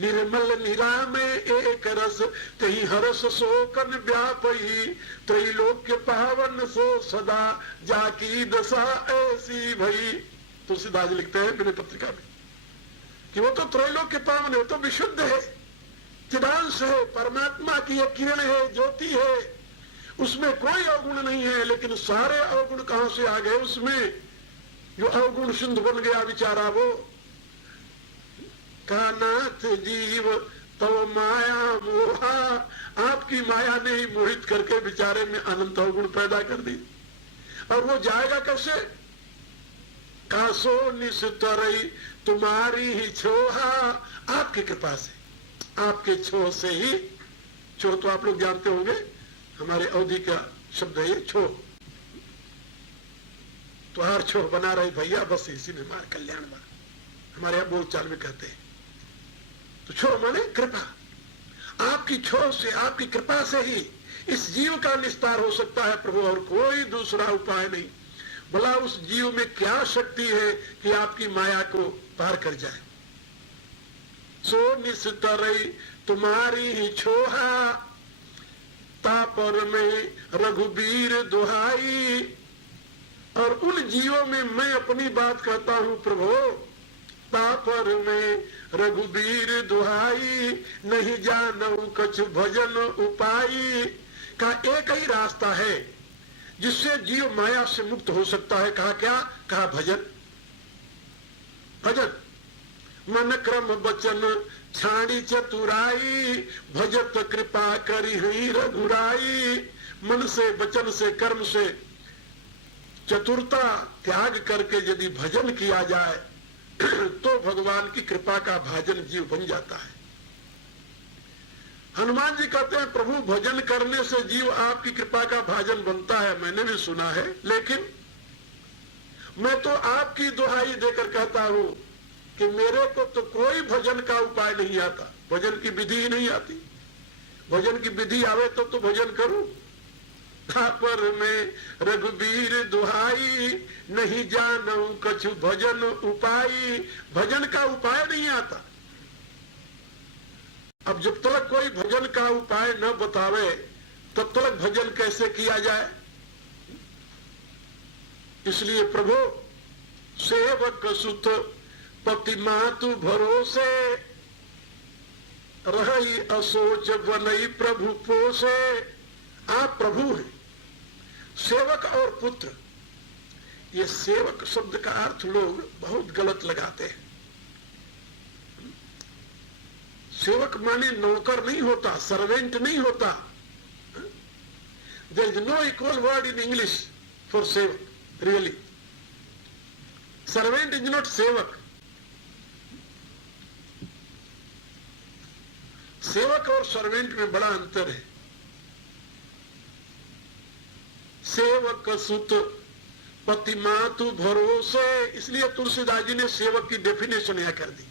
निर्मल निरामे एक रस कहीं हरस शोकन व्यापही, त्रैलोक्य पावन सो सदा जाकी दशा ऐसी भई। तुलसीदास लिखते हैं मेरी पत्रिका में कि वो तो त्रैलोक्य पावन है, वो तो विशुद्ध है, चिदांश है, परमात्मा की एक किरण है, ज्योति है, उसमें कोई अवगुण नहीं है। लेकिन सारे अवगुण कहां से आ गए? उसमें जो अवगुण सिंधु बन गया बेचारा वो। का नाथ जीव तो माया मोहा, आपकी माया ने ही मोहित करके बेचारे में अनंत अवगुण पैदा कर दी। और वो जाएगा कैसे? कासो निस्तरई तुम्हारी ही छोहा, आपकी कृपा से, आपके छो से ही। छो तो आप लोग जानते होंगे, हमारे अवधि का शब्द है छो। तो हर छो बना रहे भैया, बस इसी में हमारा कल्याण बना, हमारे यहां बोलचाल में कहते हैं। तो छो माने कृपा। आपकी छो से, आपकी कृपा से ही इस जीव का निस्तार हो सकता है प्रभु, और कोई दूसरा उपाय नहीं। भला उस जीव में क्या शक्ति है कि आपकी माया को पार कर जाए। सो निस्तरई तुम्हारी ही छोहा, तापर में रघुबीर दुहाई। और उन जीवों में मैं अपनी बात कहता हूं प्रभु, तापर में रघुबीर दुहाई, नहीं जानऊ कछ भजन उपाई। का एक ही रास्ता है जिससे जीव माया से मुक्त हो सकता है। कहा क्या? कहा भजन। भजन मन क्रम वचन छाड़ी चतुराई, भजत कृपा करी हई रघुराई। मन से, वचन से, कर्म से चतुरता त्याग करके यदि भजन किया जाए तो भगवान की कृपा का भाजन जीव बन जाता है। हनुमान जी कहते हैं प्रभु भजन करने से जीव आपकी कृपा का भाजन बनता है। मैंने भी सुना है, लेकिन मैं तो आपकी दुहाई देकर कहता हूं कि मेरे को तो कोई भजन का उपाय नहीं आता, भजन की विधि ही नहीं आती। भजन की विधि आवे तो भजन करूं। पर में रघुबीर दुहाई, नहीं जानऊ कछु भजन उपाई। भजन का उपाय नहीं आता। अब जब तक कोई भजन का उपाय न बतावे तब तक भजन कैसे किया जाए। इसलिए प्रभु सेवक सुत पति मातु भरोसे, रही असोच बनई प्रभु पोसे। आप प्रभु हैं, सेवक और पुत्र। ये सेवक शब्द का अर्थ लोग बहुत गलत लगाते हैं। सेवक माने नौकर नहीं होता, सर्वेंट नहीं होता। There is no equal word in English for सेवक, रियली। सर्वेंट इज नॉट सेवक। सेवक और सर्वेंट में बड़ा अंतर है। सेवक सुत पति मातु भरोसे, इसलिए तुलसीदास जी ने सेवक की डेफिनेशन यह कर दी।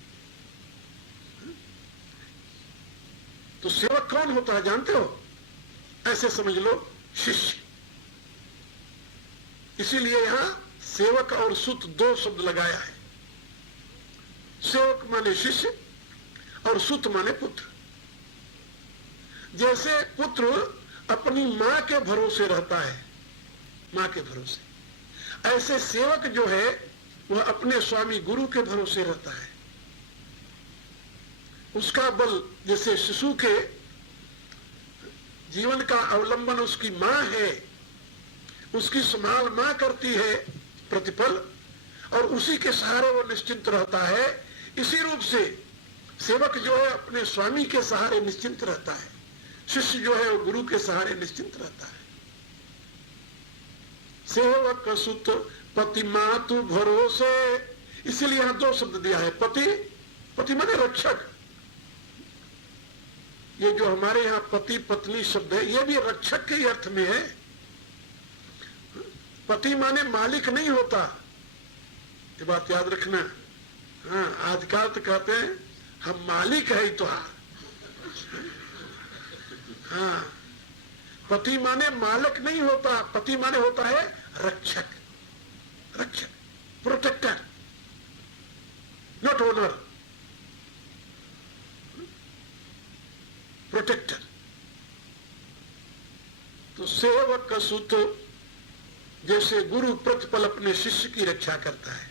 तो सेवक कौन होता है जानते हो? ऐसे समझ लो, शिष्य। इसीलिए यहां सेवक और सुत दो शब्द लगाया है। सेवक माने शिष्य और सुत माने पुत्र। जैसे पुत्र अपनी मां के भरोसे रहता है, मां के भरोसे, ऐसे सेवक जो है वह अपने स्वामी गुरु के भरोसे रहता है। उसका बल, जैसे शिशु के जीवन का अवलंबन उसकी मां है, उसकी संभाल मां करती है प्रतिपल, और उसी के सहारे वो निश्चिंत रहता है। इसी रूप से सेवक जो है अपने स्वामी के सहारे निश्चिंत रहता है, शिष्य जो है वो गुरु के सहारे निश्चिंत रहता है। सेवक सुत पति मातु भरोसे, इसीलिए यहां दो शब्द दिया है। पति, पति माने रक्षक। ये जो हमारे यहां पति पत्नी शब्द है, ये भी रक्षक के अर्थ में है। पति माने मालिक नहीं होता, ये बात याद रखना। हाँ, आजकल तो कहते हैं हम मालिक है तुहार। हाँ, पति माने मालिक नहीं होता, पति माने होता है रक्षक। रक्षक, प्रोटेक्टर, नॉट ओनर, प्रोटेक्टर। तो सेवक सुत, जैसे गुरु प्रतिपल अपने शिष्य की रक्षा करता है,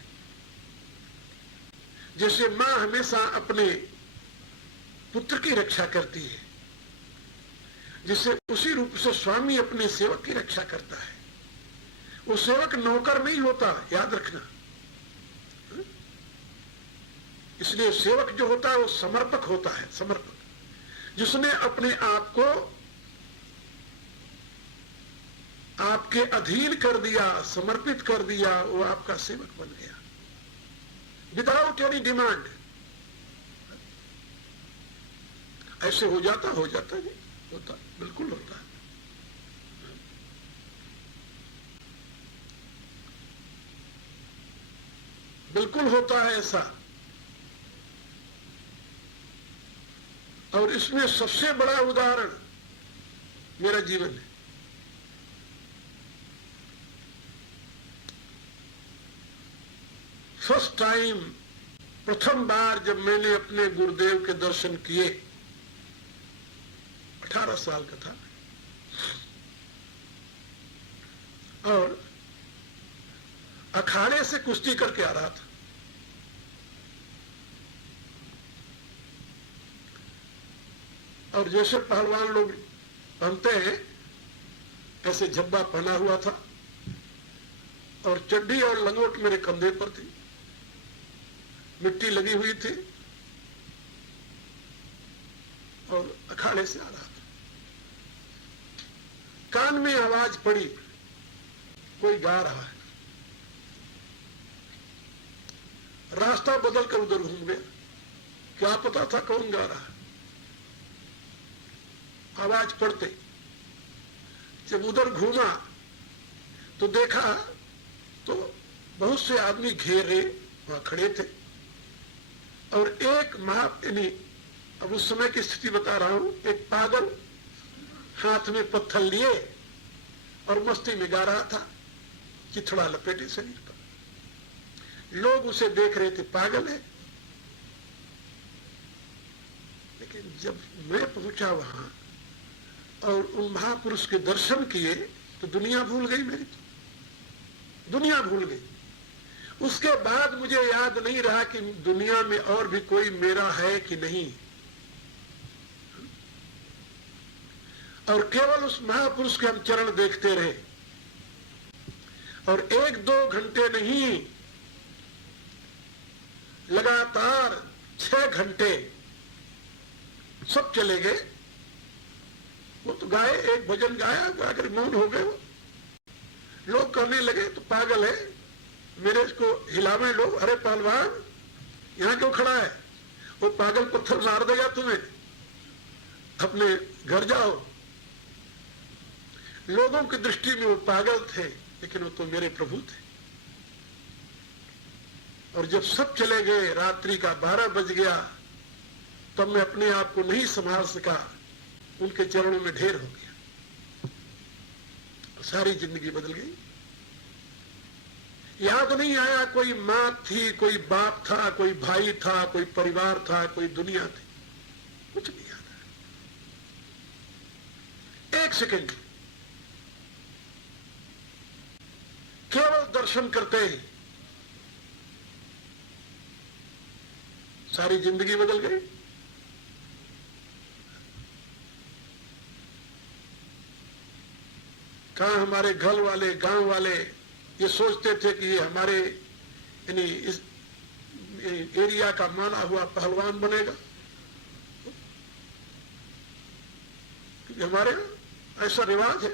जैसे मां हमेशा अपने पुत्र की रक्षा करती है, जिसे उसी रूप से स्वामी अपने सेवक की रक्षा करता है। वो सेवक नौकर नहीं होता, याद रखना। इसलिए सेवक जो होता है वो समर्पक होता है, समर्पक, जिसने अपने आप को आपके अधीन कर दिया, समर्पित कर दिया, वो आपका सेवक बन गया विदाउट एनी डिमांड। ऐसे हो जाता नहीं होता, बिल्कुल होता है। बिल्कुल होता है ऐसा। और इसमें सबसे बड़ा उदाहरण मेरा जीवन है। फर्स्ट टाइम, प्रथम बार जब मैंने अपने गुरुदेव के दर्शन किए, 18 साल का था, और अखाड़े से कुश्ती करके आ रहा था। और जैसे पहलवान लोग पहनते हैं ऐसे झब्बा पहना हुआ था, और चड्डी और लंगोट मेरे कंधे पर थी, मिट्टी लगी हुई थी, और अखाड़े से आ रहा था। कान में आवाज पड़ी, कोई गा रहा है। रास्ता बदल कर उधर घूम गया, क्या पता था कौन गा रहा है। आवाज पड़ते जब उधर घूमा तो देखा तो बहुत से आदमी घेरे वहां खड़े थे, और एक यानी अब उस समय की स्थिति बता रहा हूं, एक पागल हाथ में पत्थर लिए और मस्ती में गा रहा था, चिथड़ा लपेटे शरीर पर। लोग उसे देख रहे थे, पागल है। लेकिन जब मैं पहुंचा वहां और उन महापुरुष के दर्शन किए तो दुनिया भूल गई, मेरी दुनिया भूल गई। उसके बाद मुझे याद नहीं रहा कि दुनिया में और भी कोई मेरा है कि नहीं, और केवल उस महापुरुष के हम चरण देखते रहे। और 1-2 घंटे नहीं, लगातार 6 घंटे सब चले गए। वो तो गाए, एक भजन गाया, गाकर मौन हो गए। लोग कहने लगे तो पागल है, मेरे इसको हिलावे लोग, अरे पहलवान यहां क्यों खड़ा है, वो पागल पत्थर मार देगा तुम्हें, अपने घर जाओ। लोगों की दृष्टि में वो पागल थे, लेकिन वो तो मेरे प्रभु थे। और जब सब चले गए, रात्रि का 12 बज गया, तब मैं अपने आप को नहीं संभाल सका, उनके चरणों में ढेर हो गया। सारी जिंदगी बदल गई। याद नहीं आया कोई मां थी, कोई बाप था, कोई भाई था, कोई परिवार था, कोई दुनिया थी, कुछ नहीं याद आया। 1 सेकंड केवल दर्शन करते ही सारी जिंदगी बदल गई। कहां हमारे घर वाले, गांव वाले ये सोचते थे कि ये हमारे यानी इस एरिया का माना हुआ पहलवान बनेगा, क्योंकि हमारे ऐसा रिवाज है।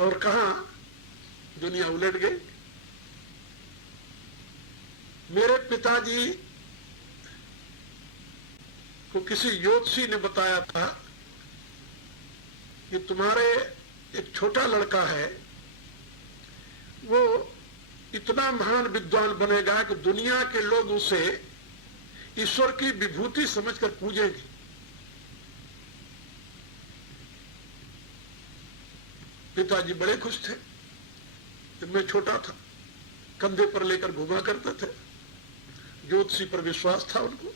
और कहां दुनिया उलट गई। मेरे पिताजी को किसी ज्योतिषी ने बताया था कि तुम्हारे एक छोटा लड़का है, वो इतना महान विद्वान बनेगा कि दुनिया के लोग उसे ईश्वर की विभूति समझकर पूजेंगे। पिताजी बड़े खुश थे। जब मैं छोटा था, कंधे पर लेकर घुमा करते थे। ज्योतिषी पर विश्वास था उनको।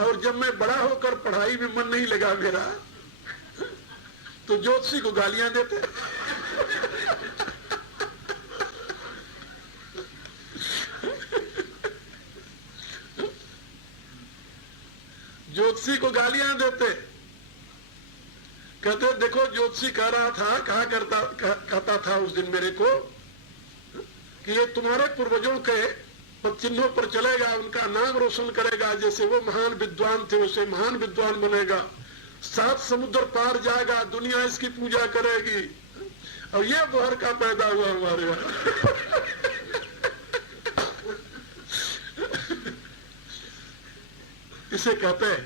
और जब मैं बड़ा होकर पढ़ाई में मन नहीं लगा मेरा, तो ज्योतिषी को गालियां देते। ज्योतिषी को गालियां देते, कहते देखो ज्योतिषी कह रहा था, कहता था उस दिन मेरे को कि ये तुम्हारे पूर्वजों के पद चिन्हों पर चलेगा, उनका नाम रोशन करेगा, जैसे वो महान विद्वान थे वैसे महान विद्वान बनेगा, 7 समुद्र पार जाएगा, दुनिया इसकी पूजा करेगी। और ये बहर का पैदा हुआ हमारे यहाँ। इसे कहते हैं।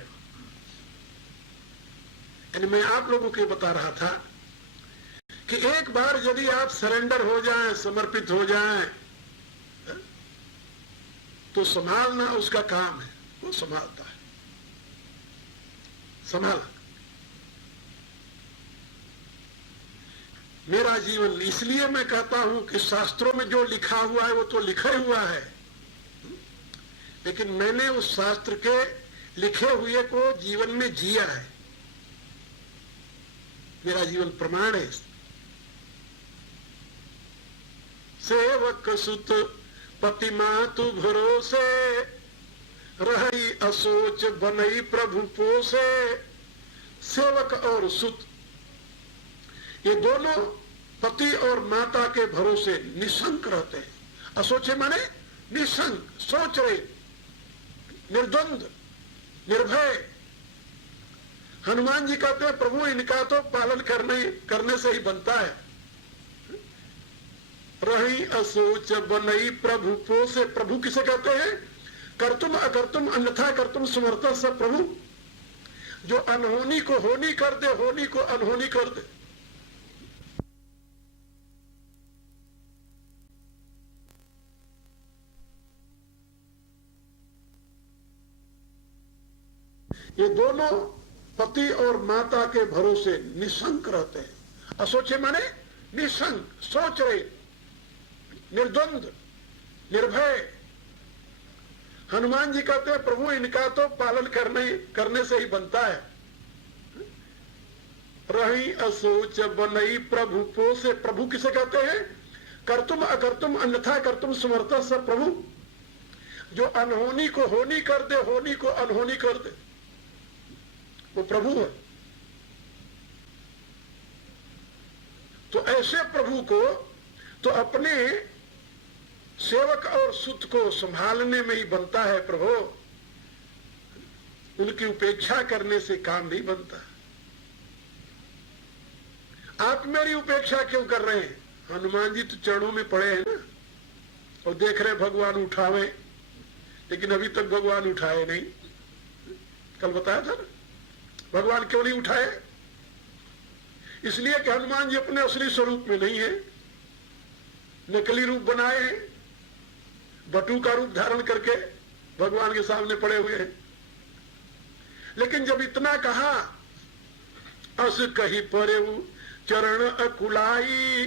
यानी मैं आप लोगों को बता रहा था कि एक बार यदि आप सरेंडर हो जाएं, समर्पित हो जाएं, तो संभालना उसका काम है, वो संभालता है। संभाला। मेरा जीवन, इसलिए मैं कहता हूं कि शास्त्रों में जो लिखा हुआ है वो तो लिखा हुआ है, लेकिन मैंने उस शास्त्र के लिखे हुए को जीवन में जिया है। मेरा जीवन प्रमाण है। सेवक सुत पति मातु भरोसे, रही असोच बनई प्रभु पोसे। सेवक और सुत, ये दोनों पति और माता के भरोसे निशंक रहते हैं। असोचे माने निशंक, सोच रहे, निर्द्वंद, निर्भय। हनुमान जी कहते हैं प्रभु इनका तो पालन करने से ही बनता है। रही असोच बनई प्रभु पोसे। प्रभु किसे कहते हैं? कर्तुम अकर्तुम अन्यथा कर्तुम समर्थ स प्रभु, जो अनहोनी को होनी कर दे, होनी को अनहोनी कर दे। ये दोनों पति और माता के भरोसे निशंक रहते हैं। असोचे माने निशंक, सोच रहे, निर्द्वंद, निर्भय। हनुमान जी कहते हैं प्रभु इनका तो पालन करने से ही बनता है। रही असोच बनई प्रभु पोसे। प्रभु किसे कहते हैं? कर्तुम अकर्तुम अन्यथा कर्तुम समर्थ स प्रभु, जो अनहोनी को होनी कर दे, होनी को अनहोनी कर दे, वो प्रभु है। तो ऐसे प्रभु को तो अपने सेवक और सुत को संभालने में ही बनता है प्रभु, उनकी उपेक्षा करने से काम नहीं बनता। आप मेरी उपेक्षा क्यों कर रहे हैं? हनुमान जी तो चरणों में पड़े हैं ना, और देख रहे भगवान उठावे, लेकिन अभी तक भगवान उठाए नहीं। कल बताया था ना, भगवान क्यों नहीं उठाए? इसलिए कि हनुमान जी अपने असली स्वरूप में नहीं है, नकली रूप बनाए हैं, बटू का रूप धारण करके भगवान के सामने पड़े हुए हैं। लेकिन जब इतना कहा, अस कही परेऊ चरण अकुलाई,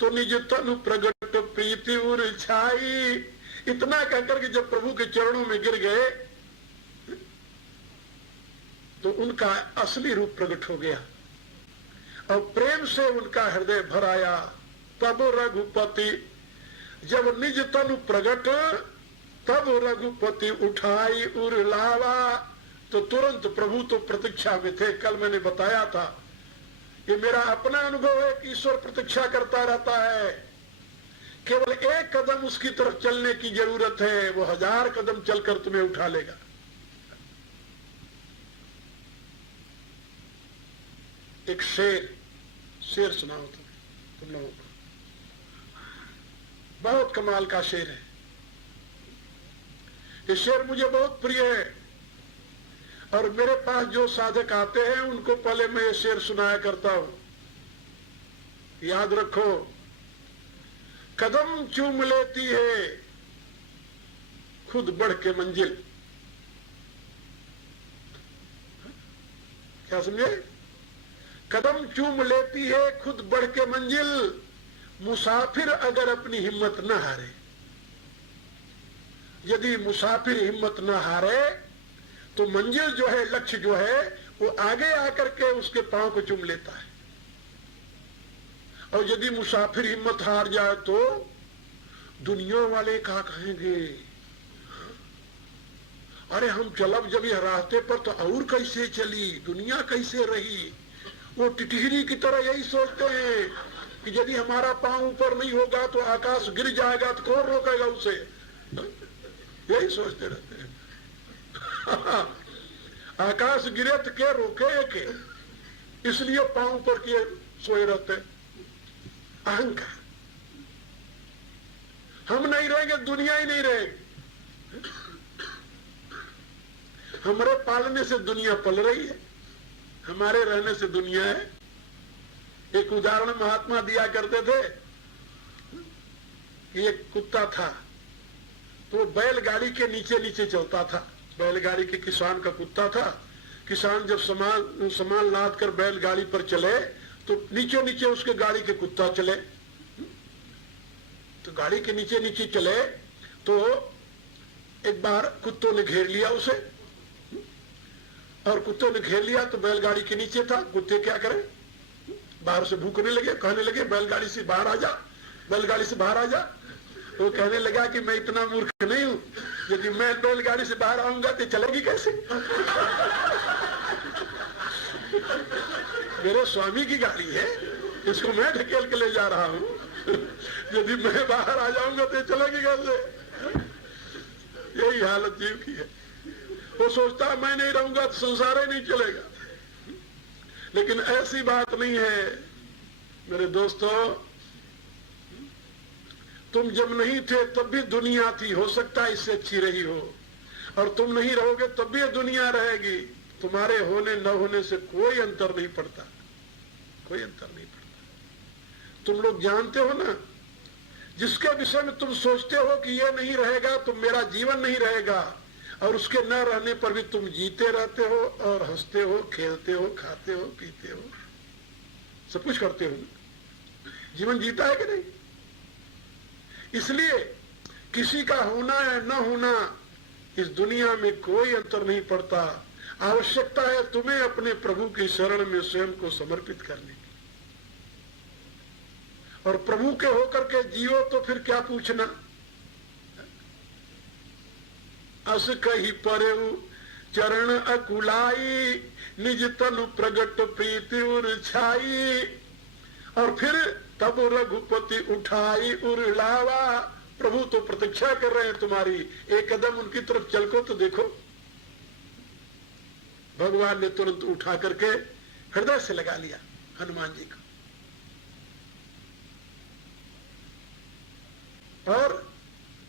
तो निज तनु प्रगट प्रीति उर छाई। इतना कहकर के जब प्रभु के चरणों में गिर गए तो उनका असली रूप प्रकट हो गया और प्रेम से उनका हृदय भर आया। तब रघुपति जब निज तनु प्रगट, तब रघुपति उठाई उर लावा। तो तुरंत प्रभु तो प्रतीक्षा में थे। कल मैंने बताया था, ये मेरा अपना अनुभव है कि ईश्वर प्रतीक्षा करता रहता है। केवल एक कदम उसकी तरफ चलने की जरूरत है, वो 1000 कदम चलकर तुम्हें उठा लेगा। एक शेर सुनाओ तुम लोगों को, बहुत कमाल का शेर है। ये शेर मुझे बहुत प्रिय है और मेरे पास जो साधक आते हैं उनको पहले मैं ये शेर सुनाया करता हूं। याद रखो, कदम चूम लेती है खुद बढ़ के मंजिल। क्या समझे? कदम चूम लेती है खुद बढ़ के मंजिल, मुसाफिर अगर अपनी हिम्मत न हारे। यदि मुसाफिर हिम्मत न हारे तो मंजिल जो है, लक्ष्य जो है, वो आगे आकर के उसके पांव को चूम लेता है। और यदि मुसाफिर हिम्मत हार जाए तो दुनिया वाले क्या कहेंगे? अरे हम चलब जब यह रास्ते पर तो और कैसे चली, दुनिया कैसे रही। वो टिटहरी की तरह यही सोचते हैं कि यदि हमारा पांव ऊपर नहीं होगा तो आकाश गिर जाएगा, तो कौन रोकेगा उसे? यही सोचते रहते हैं। आकाश गिरे तो क्या रोके के, इसलिए पांव ऊपर किए सोए रहते। अहंकार। हम नहीं रहेंगे, दुनिया ही नहीं रहेगी। हमारे पालने से दुनिया पल रही है, हमारे रहने से दुनिया है। एक उदाहरण महात्मा दिया करते थे कि एक कुत्ता था, तो बैलगाड़ी के नीचे नीचे चलता था। बैलगाड़ी के किसान का कुत्ता था। किसान जब सामान लाद कर बैलगाड़ी पर चले तो नीचे नीचे उसके गाड़ी के कुत्ता चले, तो गाड़ी के नीचे नीचे चले तो एक बार कुत्तों ने घेर लिया उसे, और कुत्तों ने घेर लिया तो बैलगाड़ी के नीचे था। कुत्ते क्या करें, बाहर से भूखने लगे, कहने लगे बैलगाड़ी से बाहर आ जा, बैलगाड़ी से बाहर आ जा। वो कहने लगा कि मैं इतना मूर्ख नहीं हूं, यदि मैं बैलगाड़ी से बाहर आऊंगा तो चलेगी कैसे? मेरे स्वामी की गाड़ी है, इसको मैं ढकेल के ले जा रहा हूं, यदि मैं बाहर आ जाऊंगा तो चलेगी कैसे? यही हालत जीव की है। वो सोचता है मैं नहीं रहूंगा तो संसार ही नहीं चलेगा, लेकिन ऐसी बात नहीं है मेरे दोस्तों। तुम जब नहीं थे तब भी दुनिया थी, हो सकता है इससे अच्छी रही हो, और तुम नहीं रहोगे तब भी दुनिया रहेगी। तुम्हारे होने न होने से कोई अंतर नहीं पड़ता, कोई अंतर नहीं पड़ता। तुम लोग जानते हो ना, जिसके विषय में तुम सोचते हो कि ये नहीं रहेगा तो मेरा जीवन नहीं रहेगा, और उसके न रहने पर भी तुम जीते रहते हो और हंसते हो, खेलते हो, खाते हो, पीते हो, सब कुछ करते हो। जीवन जीता है कि नहीं? इसलिए किसी का होना या न होना इस दुनिया में कोई अंतर नहीं पड़ता। आवश्यकता है तुम्हें अपने प्रभु की शरण में स्वयं को समर्पित करने की, और प्रभु के होकर के जियो तो फिर क्या पूछना। अस कही परेऊ चरण अकुलाई, निज तनु प्रगट प्रीति उर छाई, और फिर तब रघुपति उठाई उड़ावा। प्रभु तो प्रतीक्षा कर रहे हैं तुम्हारी, एक कदम उनकी तरफ चल को तो देखो। भगवान ने तुरंत उठा करके हृदय से लगा लिया हनुमान जी को, और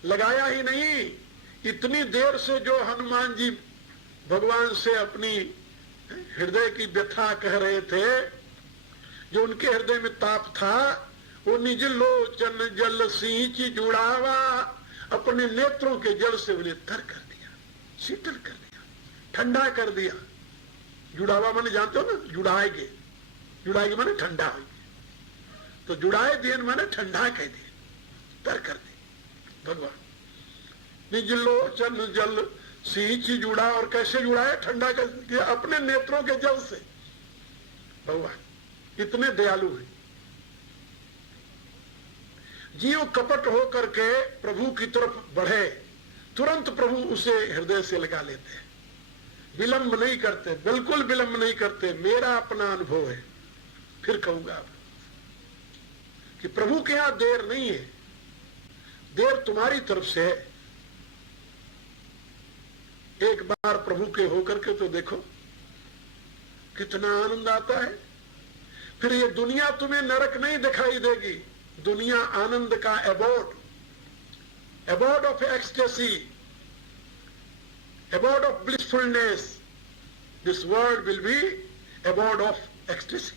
लगाया ही नहीं, इतनी देर से जो हनुमान जी भगवान से अपनी हृदय की व्यथा कह रहे थे, जो उनके हृदय में ताप था, वो निज लोचन जल सींच जुड़ावा, अपने नेत्रों के जल से उन्हें तर कर दिया, शीतल कर दिया, ठंडा कर दिया। जुड़ावा माने जानते हो ना, जुड़ाएगे, जुड़ाएगे माने ठंडा होगी, तो जुड़ाए दिए माने ठंडा कह दिए, तर कर दी भगवान। निज लोचन जल सींच जुड़ा, और कैसे जुड़ाया? ठंडा कर दिया अपने नेत्रों के जल से। भगवान इतने दयालु हैं। जीव कपट हो करके प्रभु की तरफ बढ़े, तुरंत प्रभु उसे हृदय से लगा लेते हैं, विलंब नहीं करते, बिल्कुल विलंब नहीं करते। मेरा अपना अनुभव है, फिर कहूंगा आप कि प्रभु के यहां देर नहीं है, देर तुम्हारी तरफ से है। एक बार प्रभु के होकर के तो देखो कितना आनंद आता है। फिर ये दुनिया तुम्हें नरक नहीं दिखाई देगी, दुनिया आनंद का abode, abode of ecstasy, abode of blissfulness. This world will be abode of ecstasy.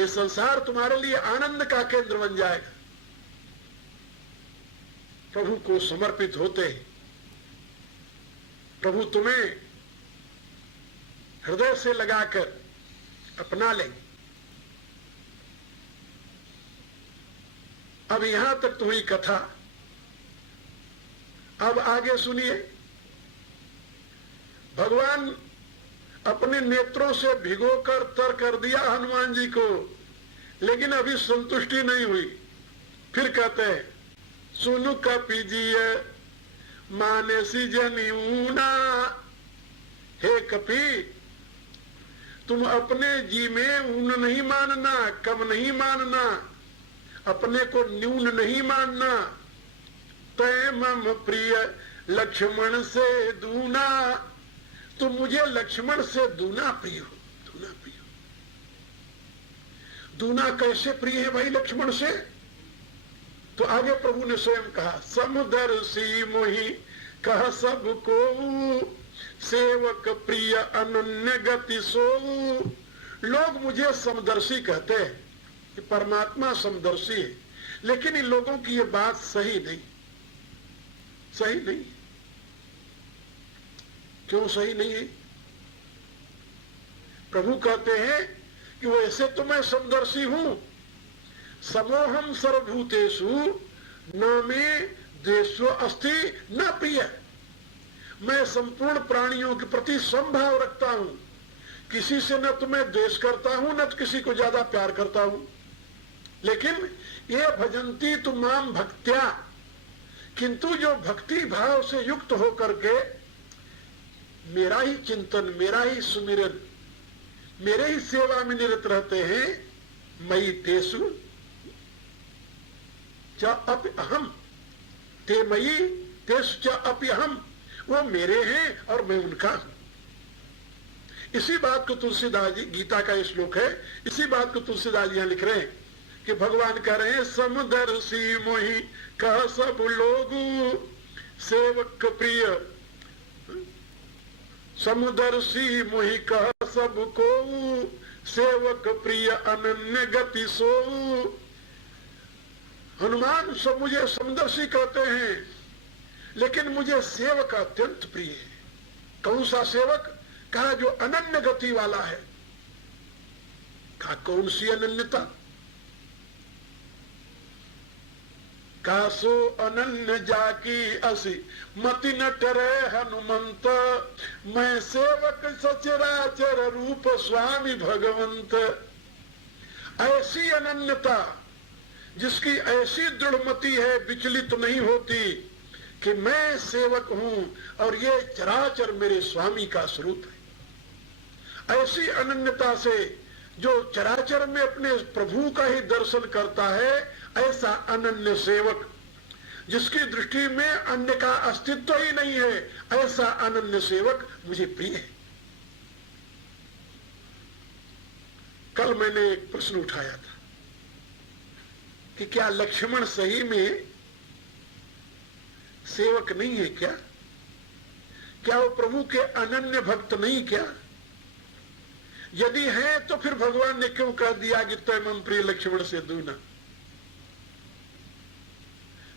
ये संसार तुम्हारे लिए आनंद का केंद्र बन जाएगा। प्रभु को समर्पित होते ही प्रभु तुम्हें हृदय से लगाकर अपना लेंगे। अब यहां तक तो हुई कथा, अब आगे सुनिए। भगवान अपने नेत्रों से भिगोकर तर कर दिया हनुमान जी को, लेकिन अभी संतुष्टि नहीं हुई। फिर कहते हैं, सुनु कपीजिय मानसी जनिऊना। हे कपि, तुम अपने जी में ऊन नहीं मानना, कम नहीं मानना, अपने को न्यून नहीं मानना। तय मम प्रिय लक्ष्मण से दूना, तुम मुझे लक्ष्मण से दूना प्रिय हो, दूना प्रिय हो। दूना कैसे प्रिय है भाई लक्ष्मण से? तो आगे प्रभु ने स्वयं कहा, समदर्शी मोहि कह सबको, सेवक प्रिय अनन्य गति सो। लोग मुझे समदर्शी कहते हैं, कि परमात्मा समदर्शी है, लेकिन इन लोगों की ये बात सही नहीं, सही नहीं। क्यों सही नहीं है? प्रभु कहते हैं कि वैसे तो मैं समदर्शी हूं, समोहम सर्वभूतेषु न में द्वेषो अस्ति न प्रिय। मैं संपूर्ण प्राणियों के प्रति समभाव रखता हूं, किसी से न तो मैं द्वेष करता हूं न तो किसी को ज्यादा प्यार करता हूं। लेकिन ये भजंती तु माम भक्त्या, किंतु जो भक्ति भाव से युक्त होकर के मेरा ही चिंतन, मेरा ही सुमिरन, मेरे ही सेवा में निरत रहते हैं, मई तेसु च अपि अहम, ते मई तेसु च अपि अहम, वो मेरे हैं और मैं उनका हूं। इसी बात को तुलसीदास जी, गीता का ये श्लोक है, इसी बात को तुलसीदास जी यहां लिख रहे हैं कि भगवान कह रहे हैं समदर्शी मोहि कह सब लोगु सेवक प्रिय, समदर्शी मोहि कह सब को सेवक प्रिय अनन्य गति सो। हनुमान सब मुझे समदर्शी कहते हैं, लेकिन मुझे सेवक अत्यंत प्रिय है। कौन सा सेवक? कहा जो अनन्य गति वाला है। कहा कौन सी अनन्यता? कहा सो अनन्य जाकी असी मति न टरे हनुमंत, मैं सेवक सचराचर रूप स्वामी भगवंत। ऐसी अनन्यता जिसकी ऐसी दृढ़मति है, विचलित नहीं होती कि मैं सेवक हूं और ये चराचर मेरे स्वामी का स्वरूप है। ऐसी अनन्यता से जो चराचर में अपने प्रभु का ही दर्शन करता है, ऐसा अनन्य सेवक जिसकी दृष्टि में अन्य का अस्तित्व ही नहीं है, ऐसा अनन्य सेवक मुझे प्रिय है। कल मैंने एक प्रश्न उठाया था कि क्या लक्ष्मण सही में सेवक नहीं है क्या? क्या वो प्रभु के अनन्य भक्त नहीं क्या? यदि है तो फिर भगवान ने क्यों कह दिया कि तय मम प्रिय लक्ष्मण से दूना?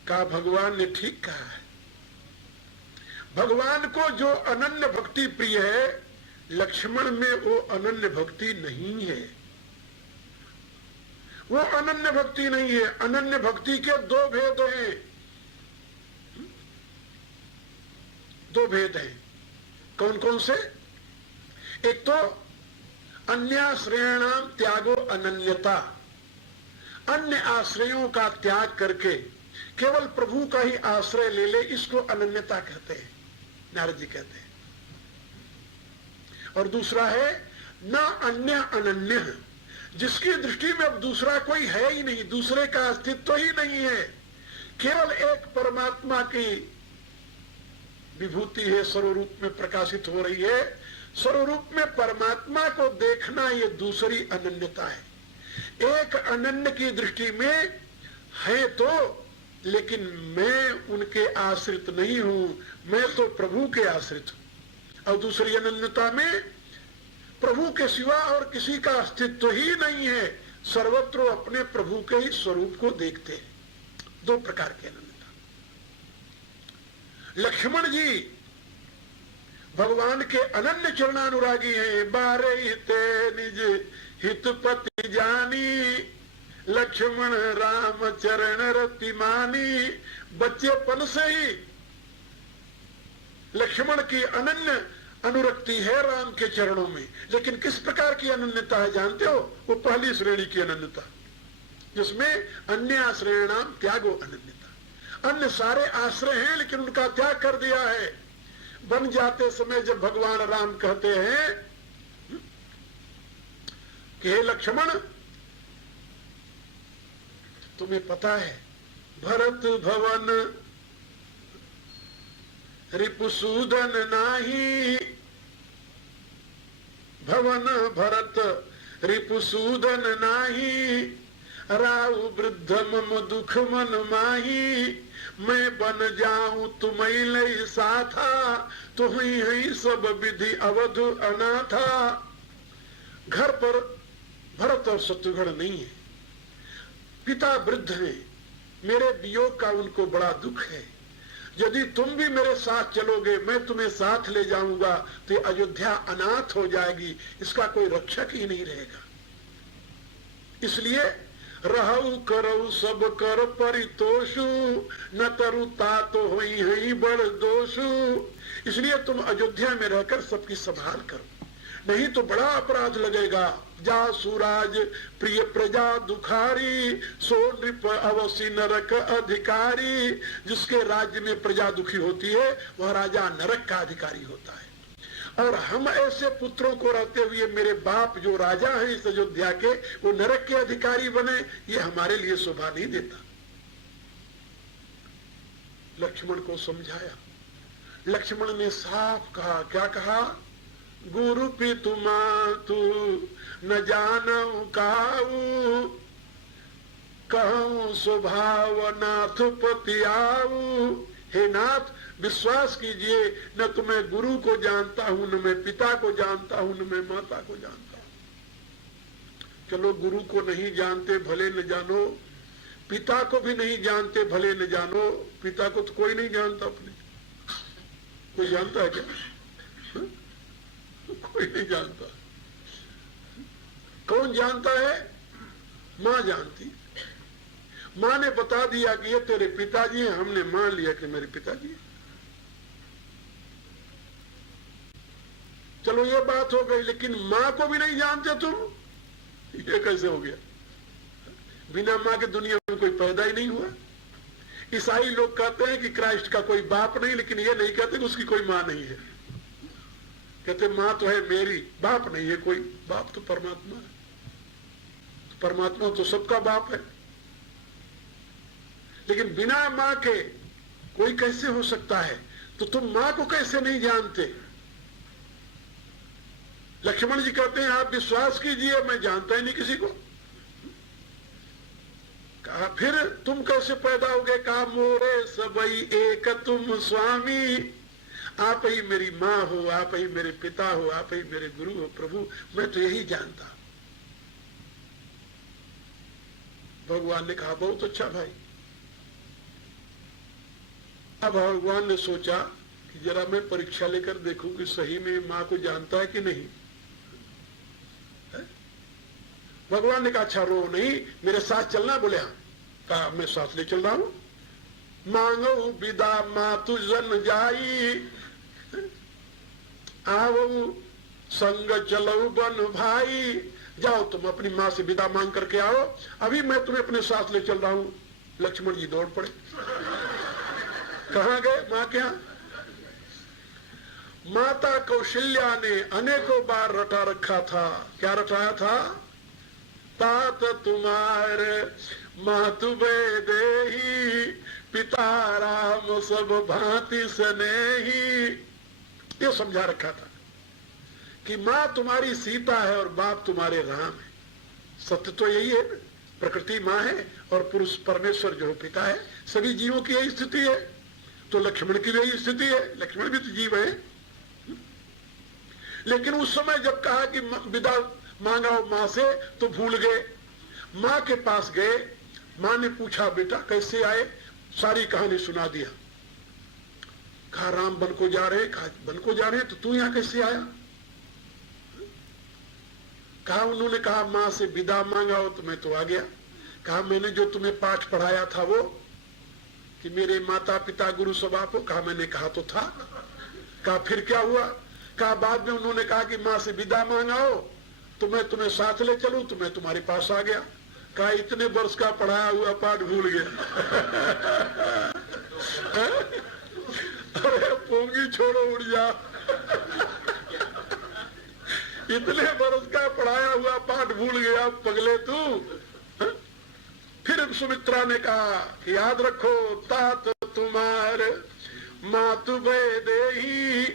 कहा भगवान ने ठीक कहा है। भगवान को जो अनन्य भक्ति प्रिय है, लक्ष्मण में वो अनन्य भक्ति नहीं है। वो अनन्य भक्ति नहीं है। अनन्य भक्ति के दो भेद हैं, दो भेद हैं। कौन कौन से? एक तो अन्याश्रयाणाम त्यागो अनन्यता, अन्य आश्रयों का त्याग करके केवल प्रभु का ही आश्रय ले ले, इसको अनन्यता कहते हैं, नारद जी कहते हैं। और दूसरा है न अन्य अनन्य, जिसकी दृष्टि में अब दूसरा कोई है ही नहीं, दूसरे का अस्तित्व ही नहीं है, केवल एक परमात्मा की विभूति है, सर्वरूप में प्रकाशित हो रही है। सर्वरूप में परमात्मा को देखना ये दूसरी अनन्यता है। एक अनन्य की दृष्टि में है तो, लेकिन मैं उनके आश्रित नहीं हूं, मैं तो प्रभु के आश्रित हूं। और दूसरी अनन्यता में प्रभु के सिवा और किसी का अस्तित्व ही नहीं है, सर्वत्र अपने प्रभु के ही स्वरूप को देखते हैं। दो प्रकार की अनन्यता। लक्ष्मण जी भगवान के अनन्य चरणानुरागी हैं। बारे हिते निज हितपति जानी, लक्ष्मण राम चरण रति मानी। बच्चेपन से ही लक्ष्मण की अनन्य अनुरक्ति है राम के चरणों में। लेकिन किस प्रकार की अनन्यता है जानते हो? वो पहली श्रेणी की अनन्यता, जिसमें अन्य आश्रय नाम त्यागो अनन्यता। अन्य सारे आश्रय हैं लेकिन उनका त्याग कर दिया है। बन जाते समय जब भगवान राम कहते हैं कि हे लक्ष्मण, तुम्हें पता है भरत भवन रिपुसूदन नाही, भवन भरत रिपुसूदन नाही, राउ वृद्ध मम दुख मन माही। मैं बन जाऊं तुम्हें लई साथा, तुम्हें ही सब विधि अवध अनाथा। घर पर भरत और शत्रुघ्न नहीं है, पिता वृद्ध है, मेरे वियोग का उनको बड़ा दुख है। यदि तुम भी मेरे साथ चलोगे, मैं तुम्हें साथ ले जाऊंगा तो अयोध्या अनाथ हो जाएगी, इसका कोई रक्षक ही नहीं रहेगा। इसलिए रहु करऊ सब कर परितोषु न तरु तो होई है बड़ दोषु। इसलिए तुम अयोध्या में रहकर सबकी संभाल करो, नहीं तो बड़ा अपराध लगेगा। जा सुराज प्रिय प्रजा दुखारी, सो नृप अवश्य नरक अधिकारी। जिसके राज्य में प्रजा दुखी होती है वह राजा नरक का अधिकारी होता है। और हम ऐसे पुत्रों को रहते हुए मेरे बाप जो राजा हैं इस अयोध्या के, वो नरक के अधिकारी बने, ये हमारे लिए शोभा नहीं देता। लक्ष्मण को समझाया। लक्ष्मण ने साफ कहा, क्या कहा? गुरु पितु मातु न जानऊ काऊ, कहूं स्वभाव नाथ पति आऊ। हे नाथ, विश्वास कीजिए, न तो मैं गुरु को जानता हूं, न मैं पिता को जानता हूं, न मैं माता को जानता हूं। चलो, गुरु को नहीं जानते भले न जानो, पिता को भी नहीं जानते भले न जानो। पिता को तो कोई नहीं जानता अपने, कोई जानता है क्या? कोई नहीं जानता। कौन जानता है? मां जानती। मां ने बता दिया कि ये तेरे पिताजी हैं, हमने मान लिया कि मेरे पिताजी हैं। चलो ये बात हो गई, लेकिन मां को भी नहीं जानते तुम, ये कैसे हो गया? बिना मां के दुनिया में कोई पैदा ही नहीं हुआ। ईसाई लोग कहते हैं कि क्राइस्ट का कोई बाप नहीं, लेकिन ये नहीं कहते कि उसकी कोई मां नहीं है। कहते मां तो है मेरी, बाप नहीं है कोई। बाप तो परमात्मा है, परमात्मा तो सबका बाप है। लेकिन बिना मां के कोई कैसे हो सकता है? तो तुम मां को कैसे नहीं जानते? लक्ष्मण जी कहते हैं आप विश्वास कीजिए, मैं जानता ही नहीं किसी को। कहा फिर तुम कैसे पैदा हो गए? कहा मोरे सबई एक तुम स्वामी, आप ही मेरी मां हो, आप ही मेरे पिता हो, आप ही मेरे गुरु हो। प्रभु मैं तो यही जानता। भगवान ने कहा बहुत अच्छा भाई। अब भगवान ने सोचा कि जरा मैं परीक्षा लेकर देखूं कि सही में मां को जानता है कि नहीं। भगवान ने कहा अच्छा रो नहीं, मेरे साथ चलना। बोले हाँ। कहा मैं साथ ले चल रहा हूं। मांगो विदा मातु जन जाई, आओ संग चलो बन भाई। जाओ तुम अपनी मां से विदा मांग करके आओ, अभी मैं तुम्हें अपने साथ ले चल रहा हूं। लक्ष्मण जी दौड़ पड़े। कहां गए? मां के यहां। माता कौशल्या ने अनेकों बार रटा रखा था। क्या रटाया था? तात तुम्हारे मातु देही, पिता राम सब भांति स्नेही। ये समझा रखा था कि मां तुम्हारी सीता है और बाप तुम्हारे राम है। सत्य तो यही है, प्रकृति मां है और पुरुष परमेश्वर जो पिता है। सभी जीवों की यही स्थिति है, तो लक्ष्मण की भी यही स्थिति है। लक्ष्मण भी तो जीव है। लेकिन उस समय जब कहा कि विदा मांगा मां से, तो भूल गए। मां के पास गए। मां ने पूछा बेटा कैसे आए? सारी कहानी सुना दिया। कहा राम वन को जा रहे। कहा वन को जा रहे हैं तो तू यहां कैसे आया? कहा उन्होंने कहा मां से विदा मांगा हो तो मैं तो आ गया। कहा मैंने जो तुम्हें पाठ पढ़ाया था वो, कि मेरे माता पिता गुरु सब आप हो। कहा मैंने कहा तो था। कहा फिर क्या हुआ? कहा बाद में उन्होंने कहा कि मां से विदा मांगा हो तो मैं तुम्हें साथ ले चलूं, तो मैं तुम्हारे पास आ गया। कहा इतने वर्ष का पढ़ाया हुआ पाठ भूल गया। अरे पोंगी छोड़ो उड़ जा। इतने वर्ष का पढ़ाया हुआ पाठ भूल गया पगले तू। फिर सुमित्रा ने कहा कि याद रखो तात तुम्हारे मातु देही।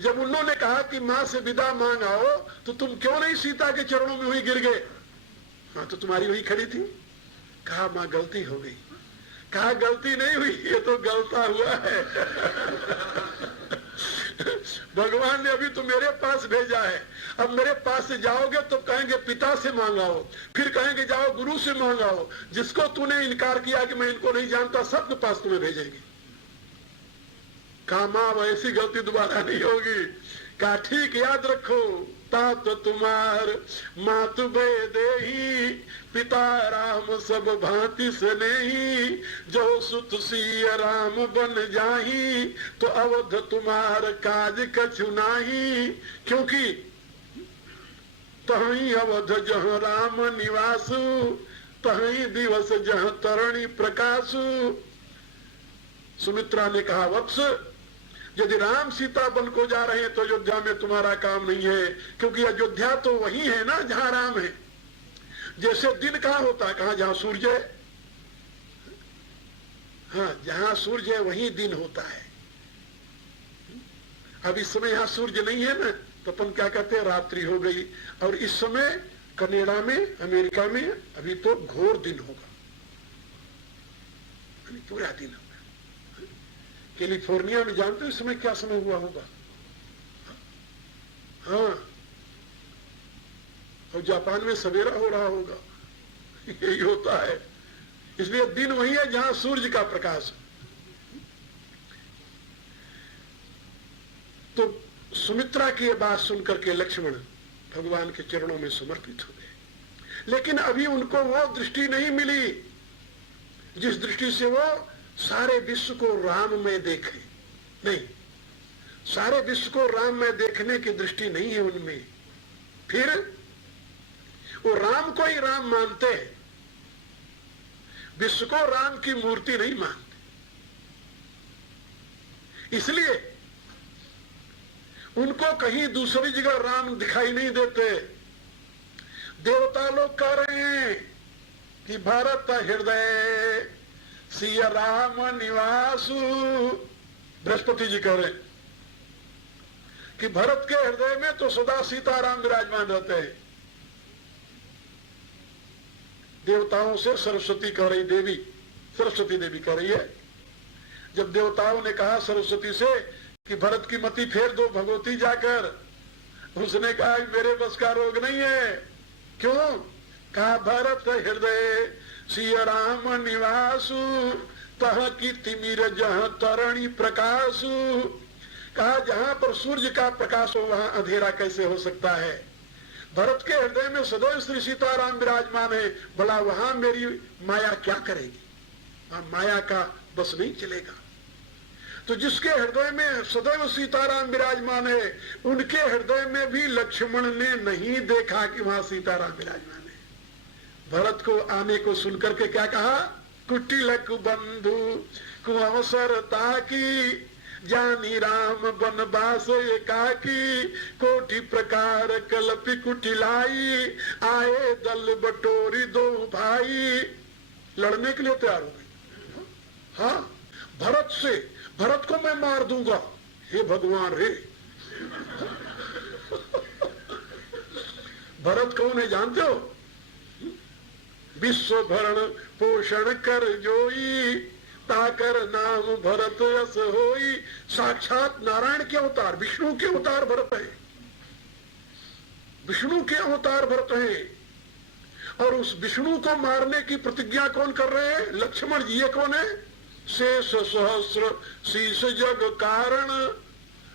जब उन्होंने कहा कि मां से विदा मांगाओ तो तुम क्यों नहीं सीता के चरणों में हुई गिर गए? मां तो तुम्हारी वही खड़ी थी। कहा मां गलती हो गई। कहा गलती नहीं हुई, ये तो गलता हुआ है। भगवान ने अभी तो मेरे पास भेजा है। अब मेरे पास से जाओगे तो कहेंगे पिता से मांगाओ, फिर कहेंगे जाओ गुरु से मांगाओ। जिसको तूने इनकार किया कि मैं इनको नहीं जानता, सबके पास तुम्हें भेजेंगे। कहा मां ऐसी गलती दोबारा नहीं होगी। कहा ठीक याद रखो तात तुम्हार मात बेदेही, पिता राम सब भांति स्नेही, जो सुत सिय राम बन जाही, तो अवध तुम्हार काज कछु नाही। क्योंकि तहीं अवध जहाँ राम निवासु, तहीं दिवस जहाँ तरणी प्रकाशु। सुमित्रा ने कहा, वत्स यदि राम सीता वन को जा रहे हैं तो अयोध्या में तुम्हारा काम नहीं है, क्योंकि अयोध्या तो वही है ना जहां राम है। जैसे दिन कहाँ होता है, कहाँ जहां सूर्य है, हाँ जहां सूर्य है वहीं दिन होता है। अब इस समय यहां सूर्य नहीं है ना, तो अपन क्या कहते हैं, रात्रि हो गई। और इस समय कनाडा में, अमेरिका में अभी तो घोर दिन होगा, पूरा दिन होगा। कैलिफोर्निया में जानते हो इस समय क्या समय हुआ होगा? हाँ, और जापान में सवेरा हो रहा होगा। यही होता है। इसलिए दिन वही है जहां सूर्य का प्रकाश। तो सुमित्रा की बात सुनकर के लक्ष्मण भगवान के चरणों में समर्पित हो गए। लेकिन अभी उनको वो दृष्टि नहीं मिली जिस दृष्टि से वो सारे विश्व को राम में देखे। नहीं, सारे विश्व को राम में देखने की दृष्टि नहीं है उनमें। फिर वो राम को ही राम मानते हैं, विश्व को राम की मूर्ति नहीं मानते। इसलिए उनको कहीं दूसरी जगह राम दिखाई नहीं देते। देवता लोग कह रहे हैं कि भारत हृदय सिया राम निवासु। बृहस्पति जी कह रहे हैं कि भरत के हृदय में तो सदा सीताराम विराजमान रहते हैं। देवताओं से सरस्वती कह रही, देवी सरस्वती देवी कह रही है। जब देवताओं ने कहा सरस्वती से कि भरत की मति फेर दो भगवती जाकर, उसने कहा मेरे बस का रोग नहीं है। क्यों? कहा भरत हृदय सिय राम निवासु, तह की तिमिर जहाँ तरणी प्रकाशु। कहा जहां पर सूर्य का प्रकाश हो वहां अंधेरा कैसे हो सकता है? भरत के हृदय में सदैव श्री सीताराम विराजमान है, भला वहां मेरी माया क्या करेगी? वहां माया का बस नहीं चलेगा। तो जिसके हृदय में सदैव सीताराम विराजमान है, उनके हृदय में भी लक्ष्मण ने नहीं देखा कि वहां सीताराम विराजमान है। भरत को आने को सुनकर के क्या कहा? कुटिलक बंधु कुअवसरता की, जानी राम बनवास एकाकी, कोटि प्रकार कल्पि कुटिलाई, आए दल बटोरी दो भाई। लड़ने के लिए तैयार हो गई। हाँ, भरत को मैं मार दूंगा। हे भगवान रे, भरत कौन है जानते हो? विश्व भरण पोषण कर जोई, ताकर नाम भरत यस होई। साक्षात नारायण के अवतार, विष्णु के अवतार भरत है। विष्णु के अवतार भरत है। और उस विष्णु को मारने की प्रतिज्ञा कौन कर रहे हैं? लक्ष्मण जी। ये कौन है? शेष सहस्र शीश जग कारण,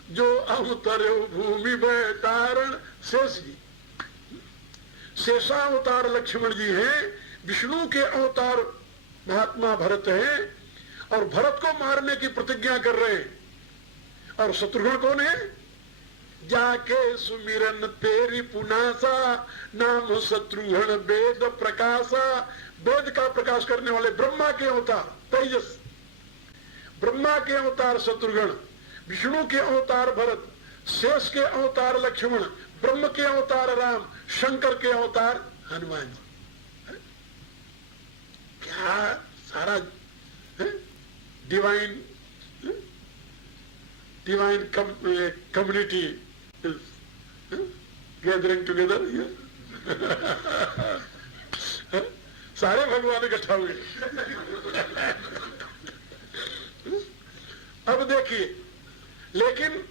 जो अवतर भूमि बैतारण। शेष जी, शेषावतार लक्ष्मण जी हैं। विष्णु के अवतार महात्मा भरत हैं और भरत को मारने की प्रतिज्ञा कर रहे हैं। और शत्रुघ्न कौन है? जाके सुमिरन तेरी पुनासा, नाम शत्रुघ्न वेद प्रकाशा। वेद का प्रकाश करने वाले ब्रह्मा के अवतार तेजस, ब्रह्मा के अवतार शत्रुघ्न, विष्णु के अवतार भरत, शेष के अवतार लक्ष्मण, ब्रह्म के अवतार राम, शंकर के अवतार हनुमान जी। क्या सारा डिवाइन कम्युनिटी गैदरिंग टुगेदर। सारे भगवान इकट्ठा हुए। अब देखिए, लेकिन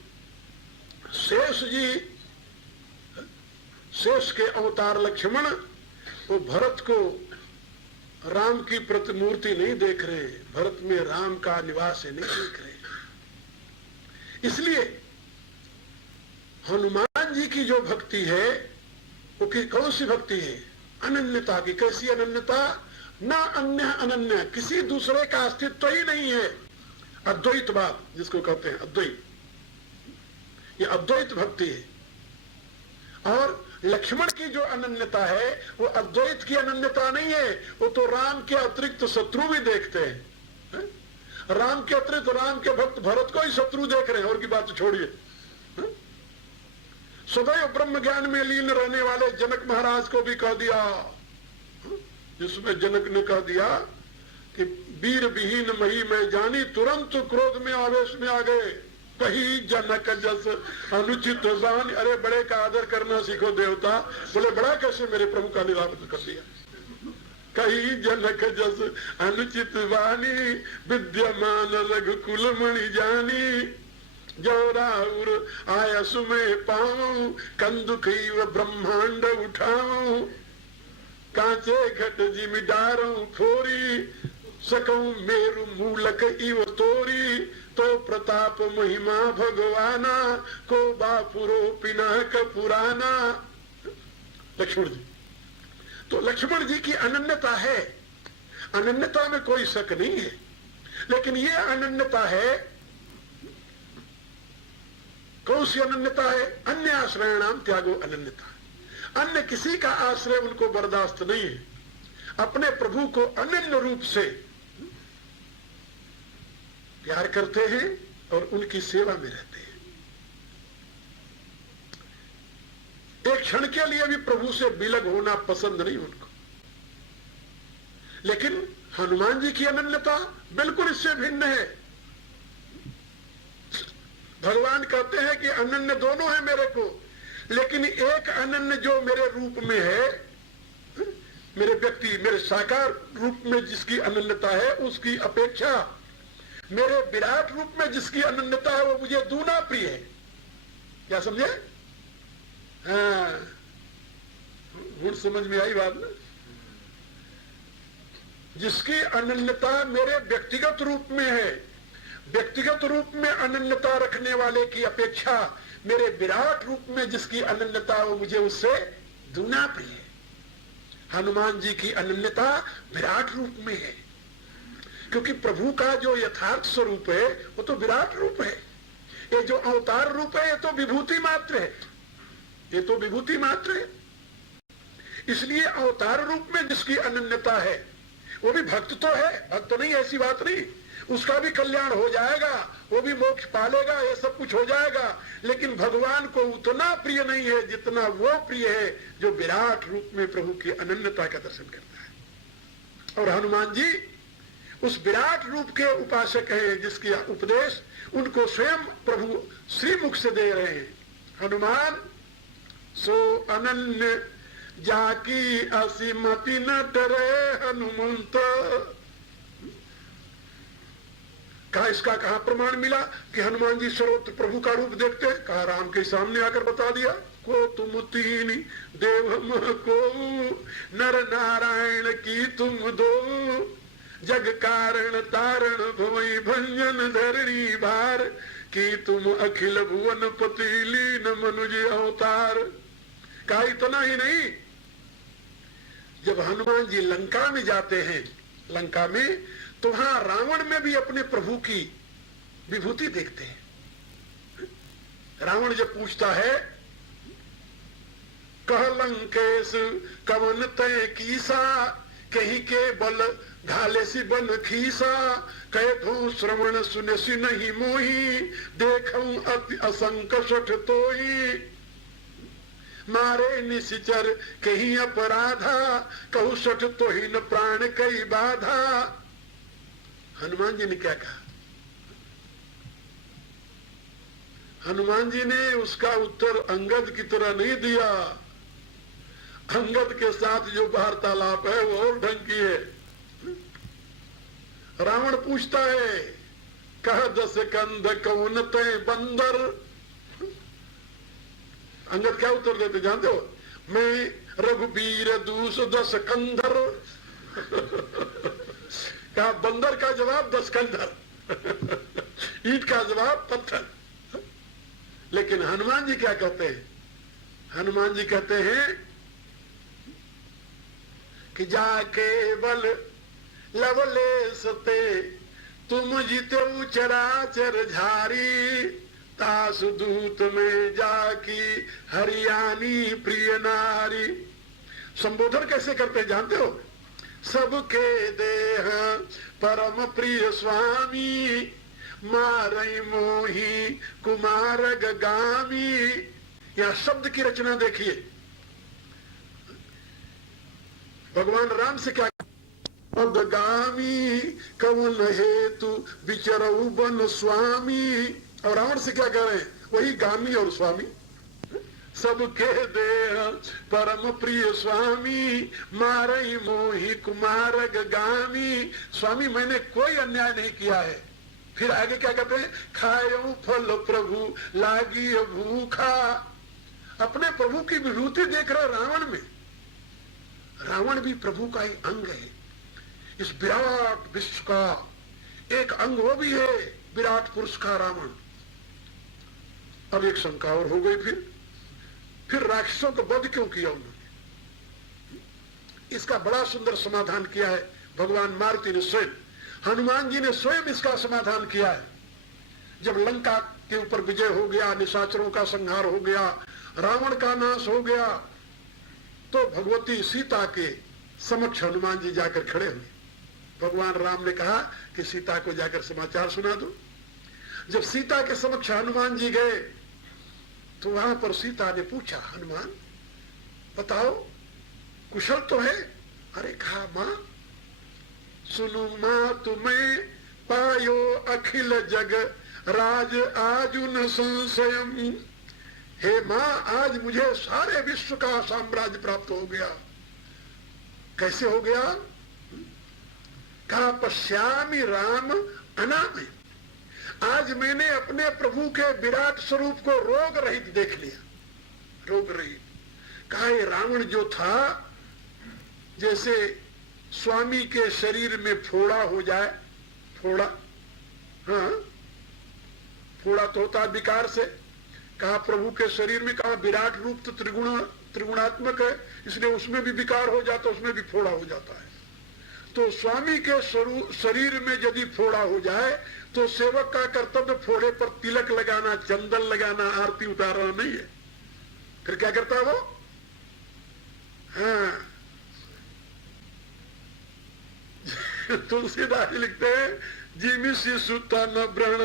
शेष के अवतार लक्ष्मण वो भरत को राम की प्रतिमूर्ति नहीं देख रहे, भरत में राम का निवास है नहीं देख रहे। इसलिए हनुमान हनुमान जी की जो भक्ति है वो कौन सी भक्ति है? अनन्यता की। कैसी अनन्यता? ना अन्य अनन्य, किसी दूसरे का अस्तित्व ही नहीं है। अद्वैतवाद जिसको कहते हैं, अद्वैत, ये अद्वैत भक्ति है। और लक्ष्मण की जो अनन्यता है वो अद्वैत की अनन्यता नहीं है, वो तो राम के अतिरिक्त शत्रु भी देखते हैं। राम के अतिरिक्त राम के भक्त भरत को ही शत्रु देख रहे हैं, और की बात तो छोड़िए। सदैव ब्रह्म ज्ञान में लीन रहने वाले जनक महाराज को भी कह दिया, जिसमें जनक ने कह दिया कि वीर विहीन मही मैं जानी, तुरंत क्रोध में आवेश में आ गए। कही जनक जस अनुचित जान, अरे बड़े का आदर करना सीखो देवता। बोले बड़ा कैसे मेरे प्रभु का निरादर कर दिया। कही जनक जस अनुचित वाणी, विद्यमान रघुकुल मणि जानी। जो राउर आयस में पाऊं, कंदुकी व ब्रह्मांड उठाऊं। कांचे घट जिमि डारूं फोरी, सकूं मेरु मूलक इव तोरी। तो प्रताप महिमा भगवाना, को बापुरो पिनाक पुराना। लक्ष्मण जी, तो लक्ष्मण जी की अनन्यता है, अनन्यता में कोई शक नहीं है। लेकिन ये अनन्यता है, कौन सी अनन्यता है? अन्य आश्रयणाम त्यागो अनन्यता। अन्य किसी का आश्रय उनको बर्दाश्त नहीं है। अपने प्रभु को अनन्य रूप से प्यार करते हैं और उनकी सेवा में रहते हैं। एक क्षण के लिए भी प्रभु से विलग होना पसंद नहीं उनको। लेकिन हनुमान जी की अनन्यता बिल्कुल इससे भिन्न है। भगवान कहते हैं कि अनन्य दोनों है मेरे को, लेकिन एक अनन्य जो मेरे रूप में है, मेरे व्यक्ति, मेरे साकार रूप में जिसकी अनन्यता है, उसकी अपेक्षा मेरे विराट रूप में जिसकी अनन्यता है वो मुझे दूना प्रिय है। क्या समझे? हाँ, समझ में आई बात ना? जिसकी अनन्यता मेरे व्यक्तिगत रूप में है, व्यक्तिगत रूप में अनन्यता रखने वाले की अपेक्षा मेरे विराट रूप में जिसकी अनन्यता वो मुझे उससे दूना प्रिय है। हनुमान जी की अनन्यता विराट रूप में है, क्योंकि प्रभु का जो यथार्थ स्वरूप है वो तो विराट रूप है। ये जो अवतार रूप है ये तो विभूति मात्र है, ये तो विभूति मात्र है। इसलिए अवतार रूप में जिसकी अनन्यता है वो भी भक्त तो है, भक्त नहीं ऐसी बात नहीं, उसका भी कल्याण हो जाएगा, वो भी मोक्ष पालेगा, ये सब कुछ हो जाएगा। लेकिन भगवान को उतना प्रिय नहीं है जितना वो प्रिय है जो विराट रूप में प्रभु की अनन्यता का दर्शन करता है। और हनुमान जी उस विराट रूप के उपासक हैं जिसकी उपदेश उनको स्वयं प्रभु श्रीमुख से दे रहे हैं। हनुमान सो अनन्य जाकी असीमति न डरे हनुमंत। कहा इसका कहा प्रमाण मिला कि हनुमान जी सर्वत्र प्रभु का रूप देखते हैं? कहा राम के सामने आकर बता दिया, को तुम तीन देव को नर नारायण की तुम दो। जग कारण तारण भवई भंजन धरणी भार, की तुम अखिल भुवन पति लीन मनुज अवतार। कहा इतना ही नहीं, जब हनुमान जी लंका में जाते हैं, लंका में, तो वहां रावण में भी अपने प्रभु की विभूति देखते हैं। रावण जब पूछता है, कह लंकेश कवन तय कीसा, कहीं के बल घाले सी बन खीसा। कह धो श्रवण सुने सी नहीं मोही, देखूं अति असंक सठ तोही। मारे निशिचर कहीं अपराधा, कहू सठ तोही न प्राण कई बाधा। हनुमान जी ने क्या कहा? हनुमान जी ने उसका उत्तर अंगद की तरह नहीं दिया। अंगद के साथ जो वार्तालाप है वो और ढंग की है। रावण पूछता है, कह दस कंध कौन तय बंदर। अंगद क्या उत्तर देते जानते हो? मैं रघुबीर दूस दस कंधर। कहा बंदर का जवाब 10 कंधर, ईंट का जवाब पत्थर। लेकिन हनुमान जी क्या कहते हैं? हनुमान जी कहते हैं कि जाके बल लवलेश ते तुम जीते चराचर झारी, तासु दूत में जाकी हरियाणी प्रिय नारी। संबोधन कैसे करते जानते हो? सबके देह परम प्रिय स्वामी, मारई मोही कुमार गामी। यहां शब्द की रचना देखिए, भगवान राम से क्या गामी कवन हेतु विचरऊ बन स्वामी, और रावण से क्या कह रहे हैं? वही गामी और स्वामी। सबके देह परम प्रिय स्वामी, मारई मोही कुमार गामी। स्वामी मैंने कोई अन्याय नहीं किया है। फिर आगे क्या कहते हैं? खायो फल प्रभु लागी भूखा। अपने प्रभु की विभूति देख रहे रावण में। रावण भी प्रभु का ही अंग है। इस विराट विश्व का एक अंग वो भी है, विराट पुरुष का रावण। अब एक शंका और हो गई, फिर राक्षसों को वध क्यों किया उन्होंने? इसका बड़ा सुंदर समाधान किया है भगवान मारुति ने स्वयं। हनुमान जी ने स्वयं इसका समाधान किया है। जब लंका के ऊपर विजय हो गया, निशाचरों का संहार हो गया, रावण का नाश हो गया, तो भगवती सीता के समक्ष हनुमान जी जाकर खड़े हुए। भगवान राम ने कहा कि सीता को जाकर समाचार सुना दो। जब सीता के समक्ष हनुमान जी गए तो वहां पर सीता ने पूछा, हनुमान बताओ कुशल तो है? अरे कहा, मां सुनो मां तुम्हें पायो अखिल जग राज आजुन संशयम। हे मां, आज मुझे सारे विश्व का साम्राज्य प्राप्त हो गया। कैसे हो गया? कहा, पश्यामि राम अनामय। आज मैंने अपने प्रभु के विराट स्वरूप को रोग रहित देख लिया, रोग रहित। कहा, ये रावण जो था, जैसे स्वामी के शरीर में फोड़ा हो जाए, फोड़ा, हाँ फोड़ा तो होता विकार से। कहा प्रभु के शरीर में, कहा विराट रूप तो त्रिगुणात्मक है, इसलिए उसमें भी विकार हो जाता, उसमें भी फोड़ा हो जाता है। तो स्वामी के शरीर में यदि फोड़ा हो जाए तो सेवक का कर्तव्य फोड़े पर तिलक लगाना, चंदन लगाना, आरती उतारना नहीं है। फिर क्या करता है वो? हाँ तुलसीदास लिखते हैं, जिमिषि सुता न व्रण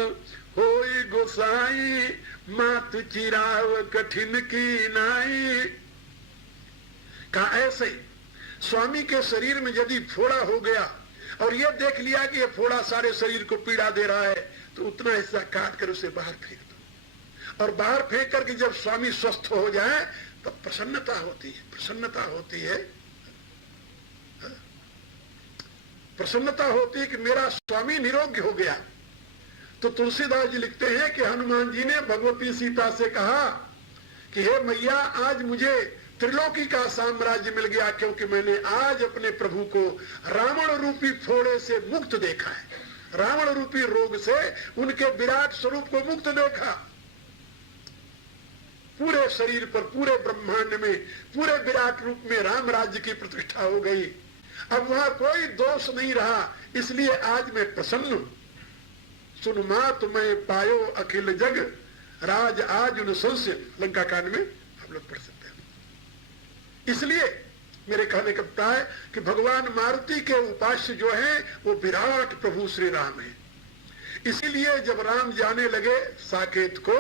होई गोसाई, मात चिराव कठिन की नाई। कहा ऐसे स्वामी के शरीर में यदि फोड़ा हो गया और ये देख लिया कि ये फोड़ा सारे शरीर को पीड़ा दे रहा है, तो उतना हिस्सा काट कर उसे बाहर फेंक दो। और बाहर फेंक करके जब स्वामी स्वस्थ हो जाए तो प्रसन्नता होती है, प्रसन्नता होती है, प्रसन्नता होती है कि मेरा स्वामी निरोगी हो गया। तो तुलसीदास जी लिखते हैं कि हनुमान जी ने भगवती सीता से कहा कि हे मैया, आज मुझे त्रिलोकी का साम्राज्य मिल गया, क्योंकि मैंने आज अपने प्रभु को रावण रूपी फोड़े से मुक्त देखा है, रावण रूपी रोग से उनके विराट स्वरूप को मुक्त देखा। पूरे शरीर पर, पूरे ब्रह्मांड में, पूरे विराट रूप में राम राज्य की प्रतिष्ठा हो गई। अब वहां कोई दोष नहीं रहा, इसलिए आज मैं प्रसन्न हूं। सुन मां तुम्हें पायो अखिल जग राज आज उन संशय, लंका कांड में हम लोग पढ़ सकते हैं। इसलिए मेरे कहने का मतलब है कि भगवान मारुति के उपास्य जो है वो विराट प्रभु श्री राम है। इसीलिए जब राम जाने लगे साकेत को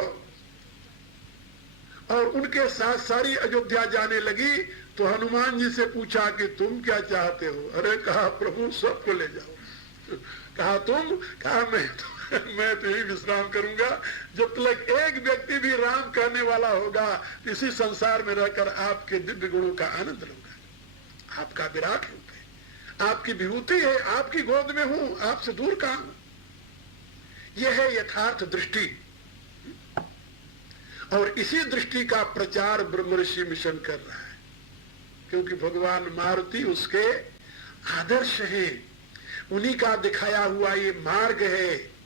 और उनके साथ सारी अयोध्या जाने लगी, तो हनुमान जी से पूछा कि तुम क्या चाहते हो? अरे कहा प्रभु सबको ले जाओ। कहा तुम? कहा मैं तो यही विश्राम करूंगा जब तक एक व्यक्ति भी राम कहने वाला होगा। इसी संसार में रहकर आपके दिव्य गुणों का आनंद लूंगा। आपका विराट रूप है, आपकी विभूति है, आपकी गोद में हूं, आपसे दूर कहां हूं। यह है यथार्थ दृष्टि, और इसी दृष्टि का प्रचार ब्रह्म ऋषि मिशन कर रहा है, क्योंकि भगवान मारुति उसके आदर्श है, उन्हीं का दिखाया हुआ ये मार्ग है,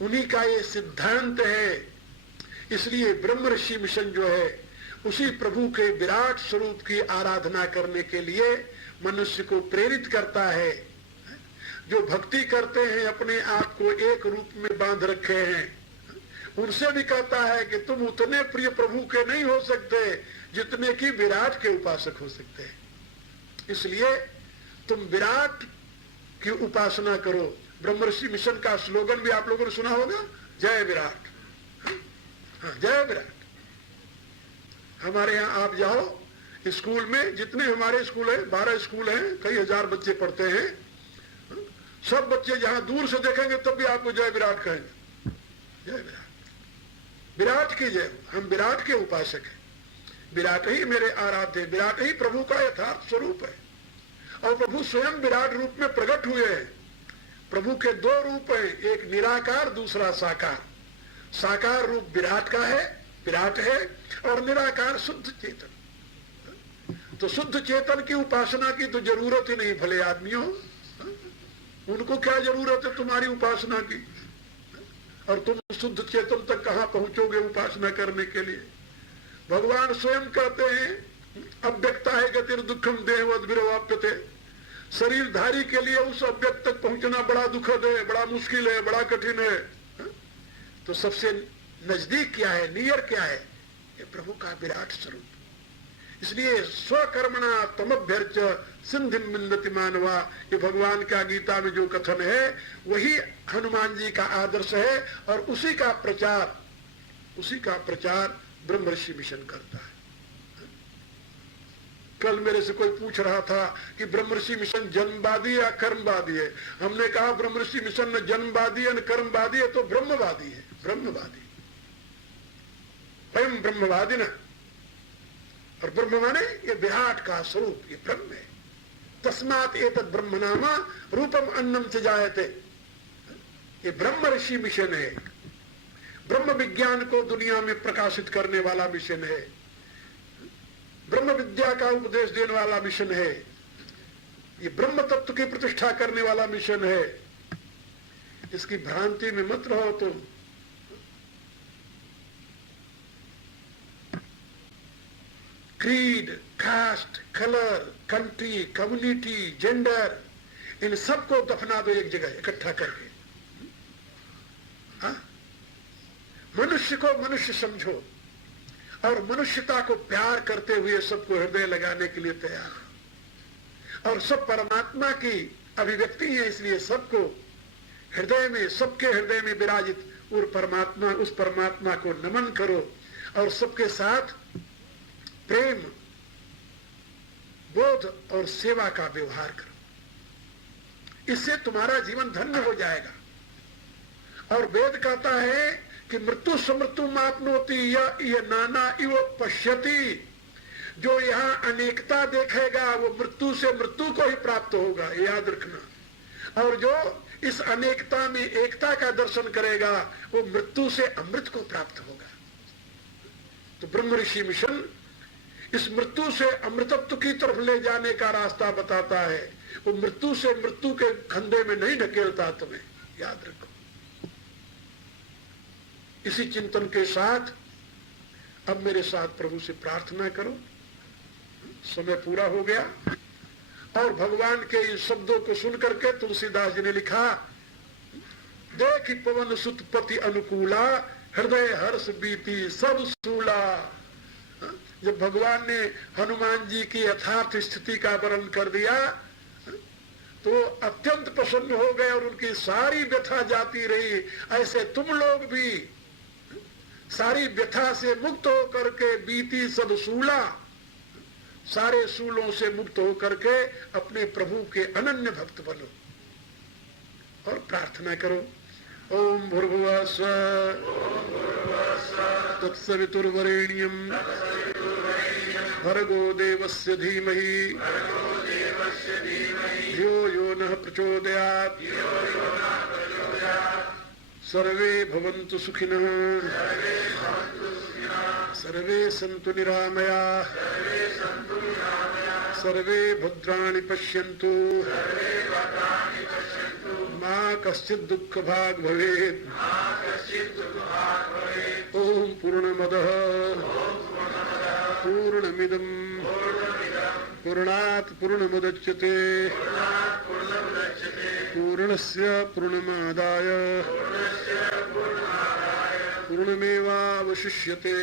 उन्हीं का ये सिद्धांत है। इसलिए ब्रह्म ऋषि मिशन जो है उसी प्रभु के विराट स्वरूप की आराधना करने के लिए मनुष्य को प्रेरित करता है। जो भक्ति करते हैं, अपने आप को एक रूप में बांध रखे हैं, उनसे भी कहता है कि तुम उतने प्रिय प्रभु के नहीं हो सकते जितने कि विराट के उपासक हो सकते हैं। इसलिए तुम विराट की उपासना करो। ब्रह्मर्षि मिशन का स्लोगन भी आप लोगों ने सुना होगा, जय विराट। हाँ, जय विराट। हमारे यहाँ आप जाओ स्कूल में, जितने हमारे स्कूल है, 12 स्कूल हैं, कई हजार बच्चे पढ़ते हैं, सब बच्चे जहां दूर से देखेंगे तब भी आपको जय विराट कहेंगे। जय विराट, विराट की जय। हम विराट के उपासक हैं, विराट ही मेरे आराध्य, विराट ही प्रभु का यथार्थ स्वरूप है। और प्रभु स्वयं विराट रूप में प्रकट हुए हैं। प्रभु के 2 रूप हैं, एक निराकार, दूसरा साकार। साकार रूप विराट का है, विराट है, और निराकार शुद्ध चेतन। तो शुद्ध चेतन की उपासना की तो जरूरत ही नहीं, भले आदमियों, उनको क्या जरूरत है तुम्हारी उपासना की? और तुम शुद्ध चेतन तक कहां पहुंचोगे उपासना करने के लिए? भगवान स्वयं कहते हैं, अव्यक्ता है गतिर दुखम देहवद्भिरवाप्यते। शरीरधारी के लिए उस अव्यक्त तक पहुंचना बड़ा दुखद है, बड़ा मुश्किल है, बड़ा कठिन है। तो सबसे नजदीक क्या है, नियर क्या है? ये प्रभु का विराट स्वरूप। इसलिए स्वकर्मणा तमभ्यर्च सिंधिम विन्दति मानवा, ये भगवान का गीता में जो कथन है वही हनुमान जी का आदर्श है। और उसी का प्रचार ब्रह्मर्षि मिशन करता है। कल मेरे से कोई पूछ रहा था कि ब्रह्मर्षि मिशन जन्मवादी या कर्मवादी है। हमने कहा ब्रह्मर्षि मिशन न जन्मवादी है न कर्मवादी है, तो ब्रह्मवादी है। ब्रह्मवादी, स्वयं ब्रह्मवादी न। और ब्रह्म माने ये विराट का स्वरूप, ये ब्रह्म है। तस्मात् एतद् ब्रह्म नामा रूपम अन्नम च जायते। ये ब्रह्म ऋषि मिशन है। ब्रह्म विज्ञान को दुनिया में प्रकाशित करने वाला मिशन है। ब्रह्म विद्या का उपदेश देने वाला मिशन है। ये ब्रह्म तत्व की प्रतिष्ठा करने वाला मिशन है। इसकी भ्रांति में मत रहो तुम। Creed, caste, colour, country, community, gender, इन सबको दफना दो एक जगह इकट्ठा करके। मनुष्य को मनुष्य समझो और मनुष्यता को प्यार करते हुए सबको हृदय लगाने के लिए तैयार। और सब परमात्मा की अभिव्यक्ति है, इसलिए सबको हृदय में, सबके हृदय में विराजित उस परमात्मा को नमन करो और सबके साथ प्रेम, बोध और सेवा का व्यवहार करो। इससे तुम्हारा जीवन धन्य हो जाएगा। और वेद कहता है कि मृत्यु समृत्यु मापनोति या नाना इव पश्यति। जो यहाँ अनेकता देखेगा वो मृत्यु से मृत्यु को ही प्राप्त होगा, याद रखना। और जो इस अनेकता में एकता का दर्शन करेगा वो मृत्यु से अमृत को प्राप्त होगा। तो ब्रह्म ऋषि मिशन इस मृत्यु से अमृतत्व की तरफ ले जाने का रास्ता बताता है। वो मृत्यु से मृत्यु के खंधे में नहीं ढकेलता तुम्हें, याद रखो। इसी चिंतन के साथ अब मेरे साथ प्रभु से प्रार्थना करो। समय पूरा हो गया और भगवान के इन शब्दों को सुनकर के तुलसीदास जी ने लिखा, देखि पवन सुत पति अनुकूला, हृदय हर्ष बीती सब सूला। जब भगवान ने हनुमान जी की यथार्थ स्थिति का वर्णन कर दिया तो अत्यंत प्रसन्न हो गए और उनकी सारी व्यथा जाती रही। ऐसे तुम लोग भी सारी व्यथा से मुक्त होकर के बीती सब सूला, सारे सूलों से मुक्त होकर के अपने प्रभु के अनन्य भक्त बनो और प्रार्थना करो। ओम भूर्भुवः स्वः तत्सवितुर्वरेण्यं भर्गो देवस्य धीमहि धियो यो नः प्रचोदयात्। सर्वे भवन्तु सुखिनः, सर्वे सन्तु निरामयाः, सर्वे भद्राणि पश्यन्तु, मा कश्चित् दुःखभाग् भवेत्। ओम पूर्णमदः पूर्णमिदं पूर्णात् पूर्णमुदच्यते पूर्णस्य पूर्णमादाय पूर्णमेवावशिष्यते।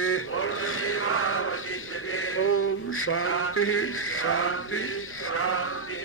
ओम शांति शांति शांति।